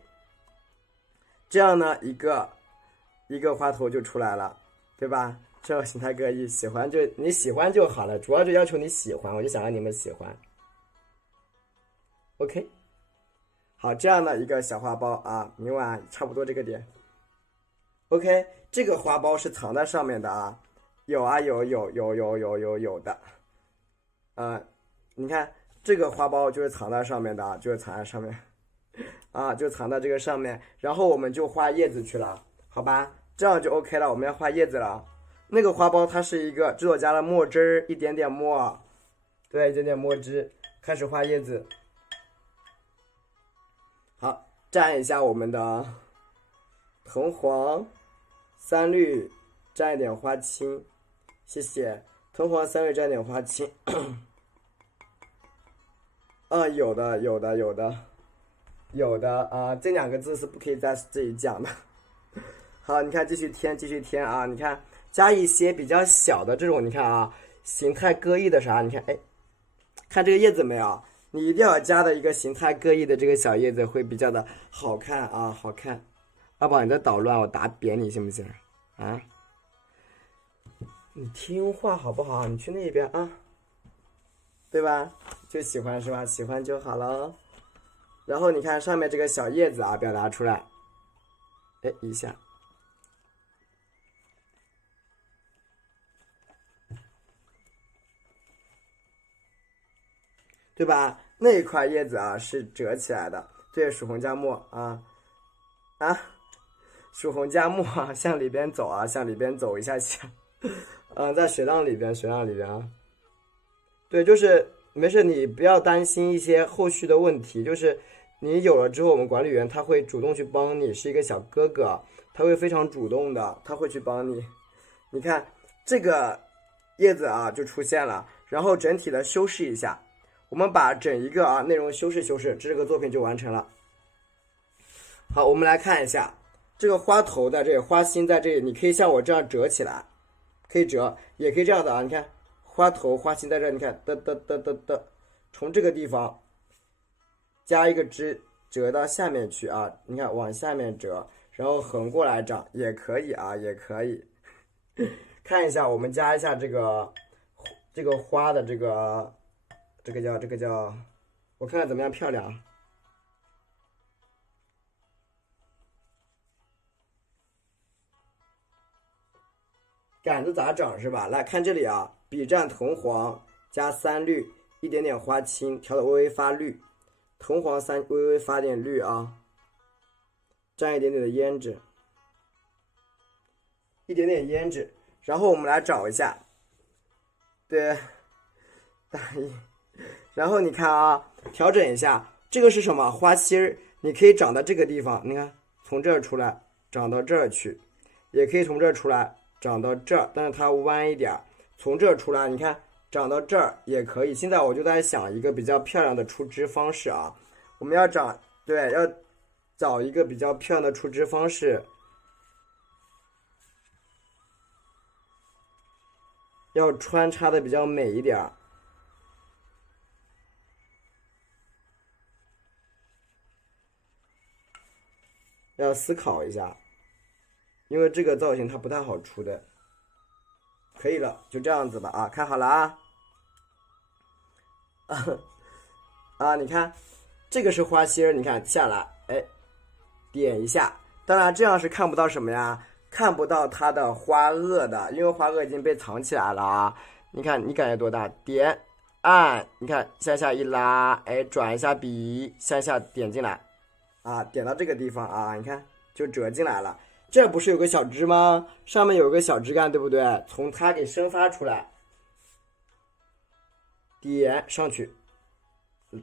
这样呢一个花头就出来了，对吧？这样形态各异，你喜欢就好了，主要就要求你喜欢，我就想让你们喜欢。OK， 好，这样的一个小花苞啊，明晚差不多这个点。OK， 这个花苞是藏在上面的啊，有啊有的，你看这个花苞就是藏在上面的啊，就是藏在上面啊，就藏在这个上面，然后我们就画叶子去了，好吧？这样就 OK 了，我们要画叶子了。那个花苞它是一个，这是我加了墨汁儿，一点点墨，对，一点点墨汁，开始画叶子。好，蘸一下我们的藤黄、三绿，蘸一点花青，谢谢。藤黄、三绿，蘸一点花青。有的啊，这两个字是不可以在这里讲的。好，你看继续添啊，你看加一些比较小的这种，你看啊，形态各异的啥？你看，哎，看这个叶子没有？你一定要加的一个形态各异的这个小叶子会比较的好看啊，好看。阿宝，你在捣乱，我打扁你行不行？啊？你听话好不好？你去那边啊，对吧？就喜欢是吧？喜欢就好了。然后你看上面这个小叶子啊，表达出来，哎，一下。对吧？那一块叶子啊是折起来的，对，属红加墨啊，属红加墨啊，向里边走啊，向里边走一下下，在水浪里边啊，对，就是没事，你不要担心一些后续的问题，就是你有了之后，我们管理员他会主动去帮你，是一个小哥哥，他会非常主动的，他会去帮你。你看这个叶子啊就出现了，然后整体的修饰一下。我们把整一个内容修饰，这个作品就完成了。好，我们来看一下这个花头在这里，花心在这里，你可以像我这样折起来，可以折，也可以这样的啊。你看花头花心在这，你看的，从这个地方加一个枝折到下面去啊。你看往下面折，然后横过来长也可以啊，也可以。看一下，我们加一下这个花的这个叫，我看看怎么样漂亮。杆子咋整是吧？来看这里啊，笔蘸藤黄加三绿，一点点花青，调的微微发绿，藤黄微微发点绿啊，蘸一点点的胭脂，然后我们来找一下，对，大意。然后你看啊，调整一下，这个是什么花心儿？你可以长到这个地方，你看从这儿出来长到这儿去，也可以从这儿出来长到这儿，但是它弯一点，从这儿出来，你看长到这儿也可以。现在我就在想一个比较漂亮的出枝方式啊，我们要要找一个比较漂亮的出枝方式，要穿插的比较美一点。要思考一下，因为这个造型它不太好出的。可以了，就这样子吧啊，看好了啊，你看这个是花心儿，你看下来，哎，点一下。当然这样是看不到什么呀，看不到它的花萼的，因为花萼已经被藏起来了啊。你看你感觉多大？点按，你看向下一拉，哎，转一下笔，向下点进来。啊，点到这个地方啊，你看就折进来了。这不是有个小枝吗？上面有个小枝干，对不对？从它给生发出来，点上去，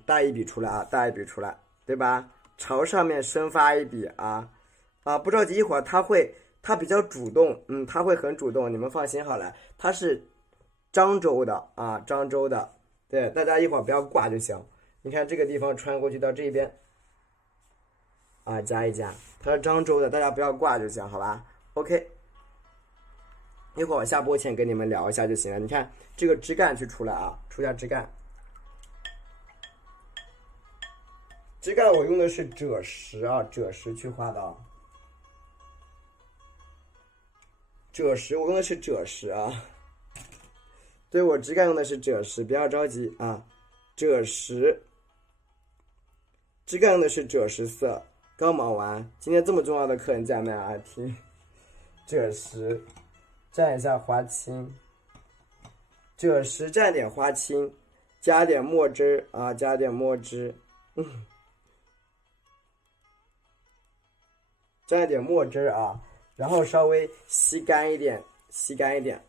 大一笔出来啊，大一笔出来，对吧？朝上面生发一笔啊，不着急，一会儿它比较主动，它会很主动，你们放心好了，它是漳州的啊，漳州的，对，大家一会儿不要挂就行。你看这个地方穿过去到这边。啊，加一加，它是漳州的，大家不要挂就行，好吧 ？OK， 一会儿我下播前跟你们聊一下就行了。你看这个枝干去出来啊，出一下枝干。枝干我用的是赭石啊，赭石去画的。赭石我用的是赭石啊，对，我枝干用的是赭石，不要着急啊，赭石，枝干用的是赭石色。刚忙完，今天这么重要的课你竟然没来听。赭石，蘸一下花青，赭石蘸点花青，加点墨汁啊，加点墨汁，蘸一点墨汁啊，然后稍微吸干一点，吸干一点。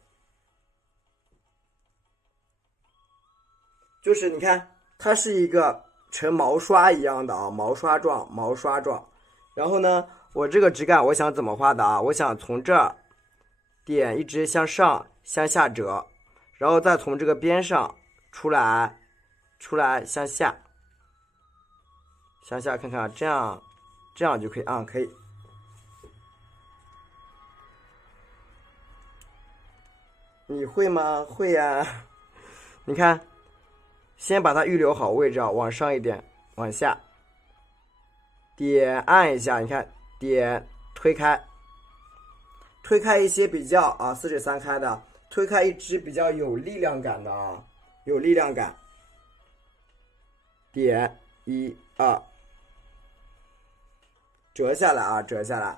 就是你看，它是一个呈毛刷一样的啊，毛刷状，毛刷状。然后呢，我这个质感我想怎么画的啊？我想从这儿点一直向上向下折，然后再从这个边上出来向下，向下看看，这样就可以啊，可以。你会吗？会呀。你看，先把它预留好位置啊，往上一点，往下点按一下，你看点推开，推开一些比较啊四指三开的，推开一只比较有力量感的啊，有力量感。点1、2，折下来啊，折下来。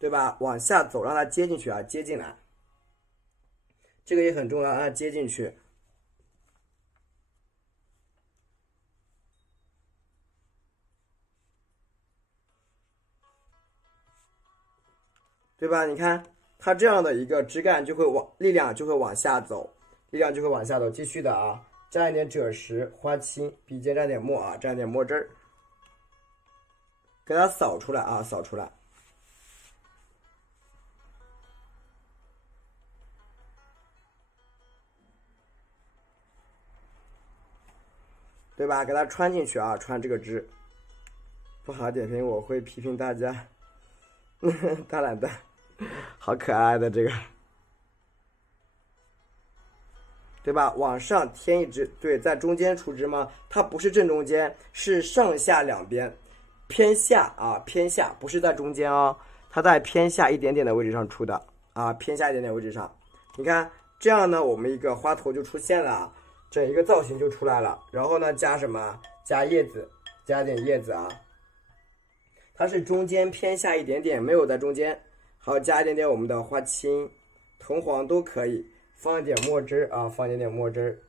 对吧？往下走，让它接进去啊，接进来，这个也很重要，让它接进去。对吧？你看它这样的一个枝干就会力量就会往下走，力量就会往下走。继续的啊，蘸一点赭石、花青，笔尖蘸点墨啊，蘸点墨汁儿，给它扫出来啊，扫出来。对吧？给它穿进去啊，穿这个汁。不好点评我会批评大家，大懒蛋，好可爱的这个，对吧？往上添一支，对，在中间出枝吗？它不是正中间，是上下两边，偏下啊，偏下，不是在中间哦，它在偏下一点点的位置上出的啊，偏下一点点位置上。你看这样呢，我们一个花头就出现了。整一个造型就出来了，然后呢，加什么？加叶子，加点叶子啊。它是中间偏下一点点，没有在中间。好，加一点点我们的花青、藤黄都可以，放一点墨汁啊，放一点点墨汁。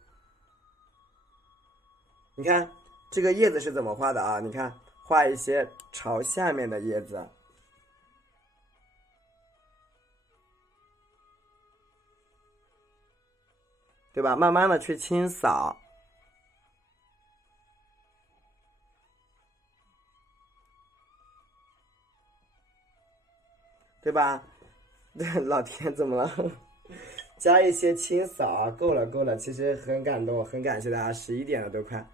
你看这个叶子是怎么画的啊？你看，画一些朝下面的叶子。对吧？慢慢的去清扫，对吧？老天怎么了？加一些清扫啊，够了够了，其实很感动，很感谢大家，11点了都快。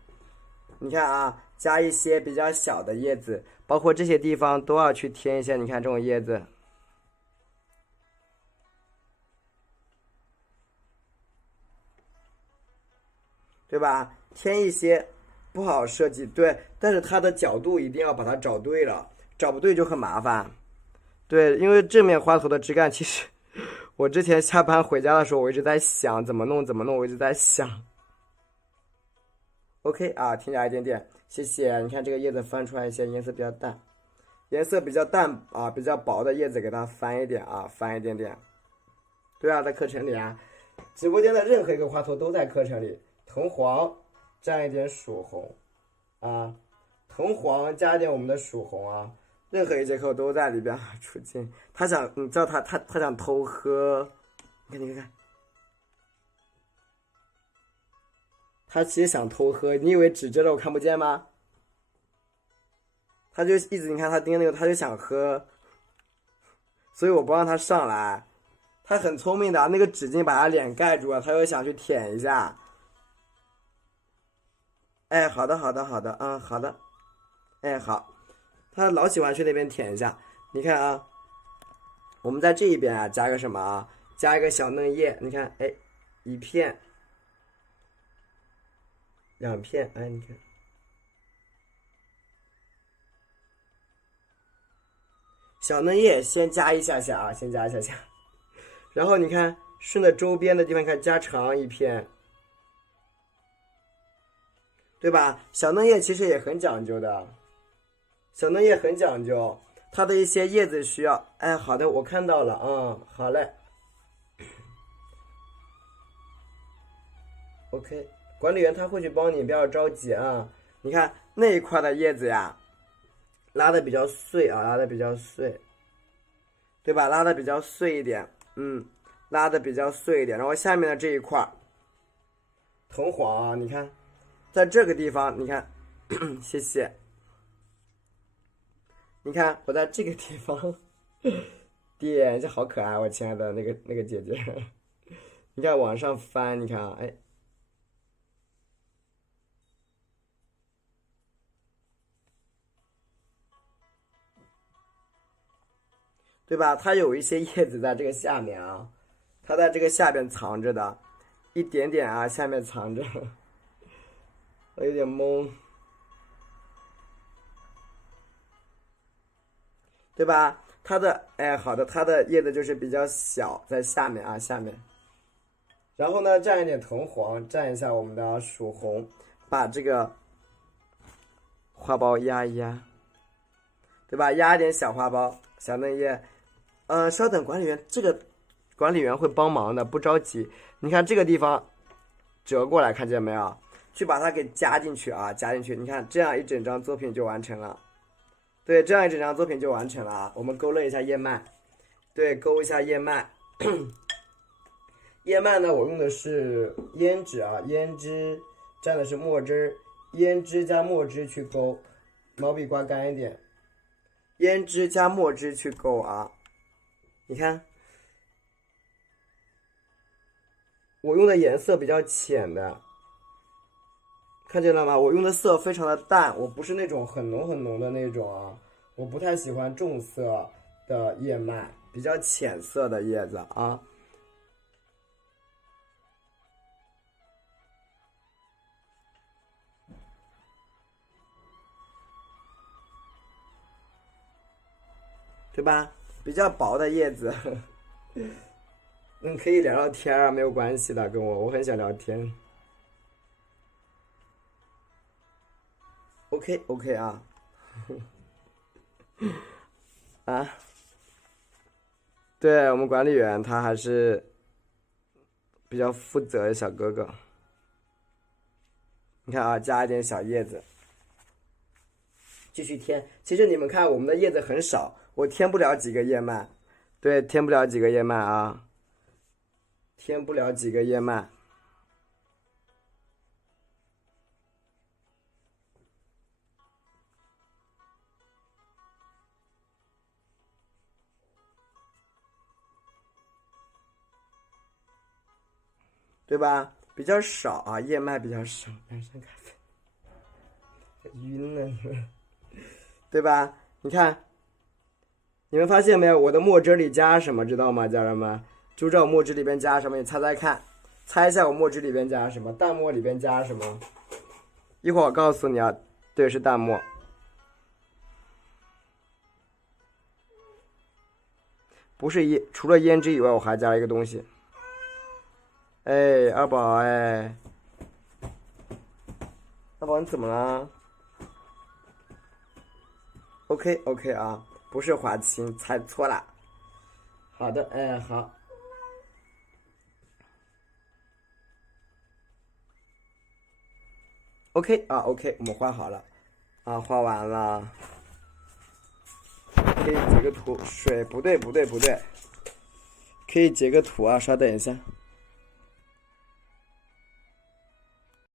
你看啊，加一些比较小的叶子，包括这些地方都要去添一些，你看这种叶子。对吧？添一些不好设计，对，但是它的角度一定要把它找对了，找不对就很麻烦。对，因为正面花头的枝干，其实我之前下班回家的时候，我一直在想怎么弄，怎么弄，我一直在想。OK 啊，添加一点点，谢谢。你看这个叶子翻出来一些颜色比较淡，颜色比较淡啊，比较薄的叶子给它翻一点啊，翻一点点。对啊，在课程里啊，直播间的任何一个花头都在课程里。藤黄蘸一点曙红啊，藤黄加一点我们的曙红啊，任何一节课都在里边出镜。他想，你知道他想偷喝，你看，他其实想偷喝，你以为纸遮着我看不见吗？他就一直你看他盯那个，他就想喝，所以我不让他上来。他很聪明的，那个纸巾把他脸盖住了，他又想去舔一下。哎，好的，好的，好的，啊，好的，哎，好，他老喜欢去那边舔一下。你看啊，我们在这一边啊，加个什么啊？加一个小嫩叶。你看，哎，一片，两片，哎，你看，小嫩叶先加一下下啊，先加一下下。然后你看，顺着周边的地方看，加长一片，对吧？小嫩叶其实也很讲究的，小嫩叶很讲究，它的一些叶子需要。哎，好的，我看到了，好嘞。OK， 管理员他会去帮你，不要着急啊。你看那一块的叶子呀，拉的比较碎啊，拉的比较碎，对吧？拉的比较碎一点，拉的比较碎一点。然后下面的这一块藤黄啊，你看，在这个地方，你看，谢谢。你看我在这个地方点，这好可爱，我亲爱的那个姐姐。你看往上翻，你看啊，哎。对吧？它有一些叶子在这个下面啊，它在这个下边藏着的，一点点啊，下面藏着，我有点懵，对吧？它的，哎，好的，它的叶子就是比较小，在下面啊，下面。然后呢，蘸一点藤黄，蘸一下我们的曙红，把这个花苞压一压，对吧？压一点小花苞、小嫩叶。稍等，管理员，这个管理员会帮忙的，不着急。你看这个地方折过来，看见没有？去把它给加进去啊，加进去。你看这样一整张作品就完成了。对，这样一整张作品就完成了啊。我们勾勒一下叶脉，对，勾一下叶脉。叶脉呢，我用的是胭脂啊，胭脂蘸的是墨汁，胭脂加墨汁去勾，毛笔刮干一点，胭脂加墨汁去勾啊。你看，我用的颜色比较浅的，看见了吗？我用的色非常的淡，我不是那种很浓很浓的那种啊，我不太喜欢重色的叶脉，比较浅色的叶子啊。对吧？比较薄的叶子，可以聊聊天啊，没有关系的，跟我很想聊天。OK 啊，啊，对我们管理员他还是比较负责的小哥哥。你看啊，加一点小叶子，继续添。其实你们看，我们的叶子很少。我添不了几个叶脉，对，添不了几个叶脉啊，添不了几个叶脉。对吧？比较少啊，叶脉比较少。蓝山咖啡，晕了，对吧？你看。你们发现没有？我的墨汁里加什么？知道吗，家人们？知不知道我墨汁里边加什么？你猜猜看，猜一下我墨汁里边加什么？淡墨里边加什么？一会儿我告诉你啊。对，是淡墨。不是除了胭脂以外，我还加了一个东西。哎，二宝，哎，二宝你怎么了 ？OK 啊。不是华清，猜错了。好的，哎，好。OK 啊 ，OK， 我们画好了，啊，画完了。可以截个图，水不对，可以截个图啊，稍等一下。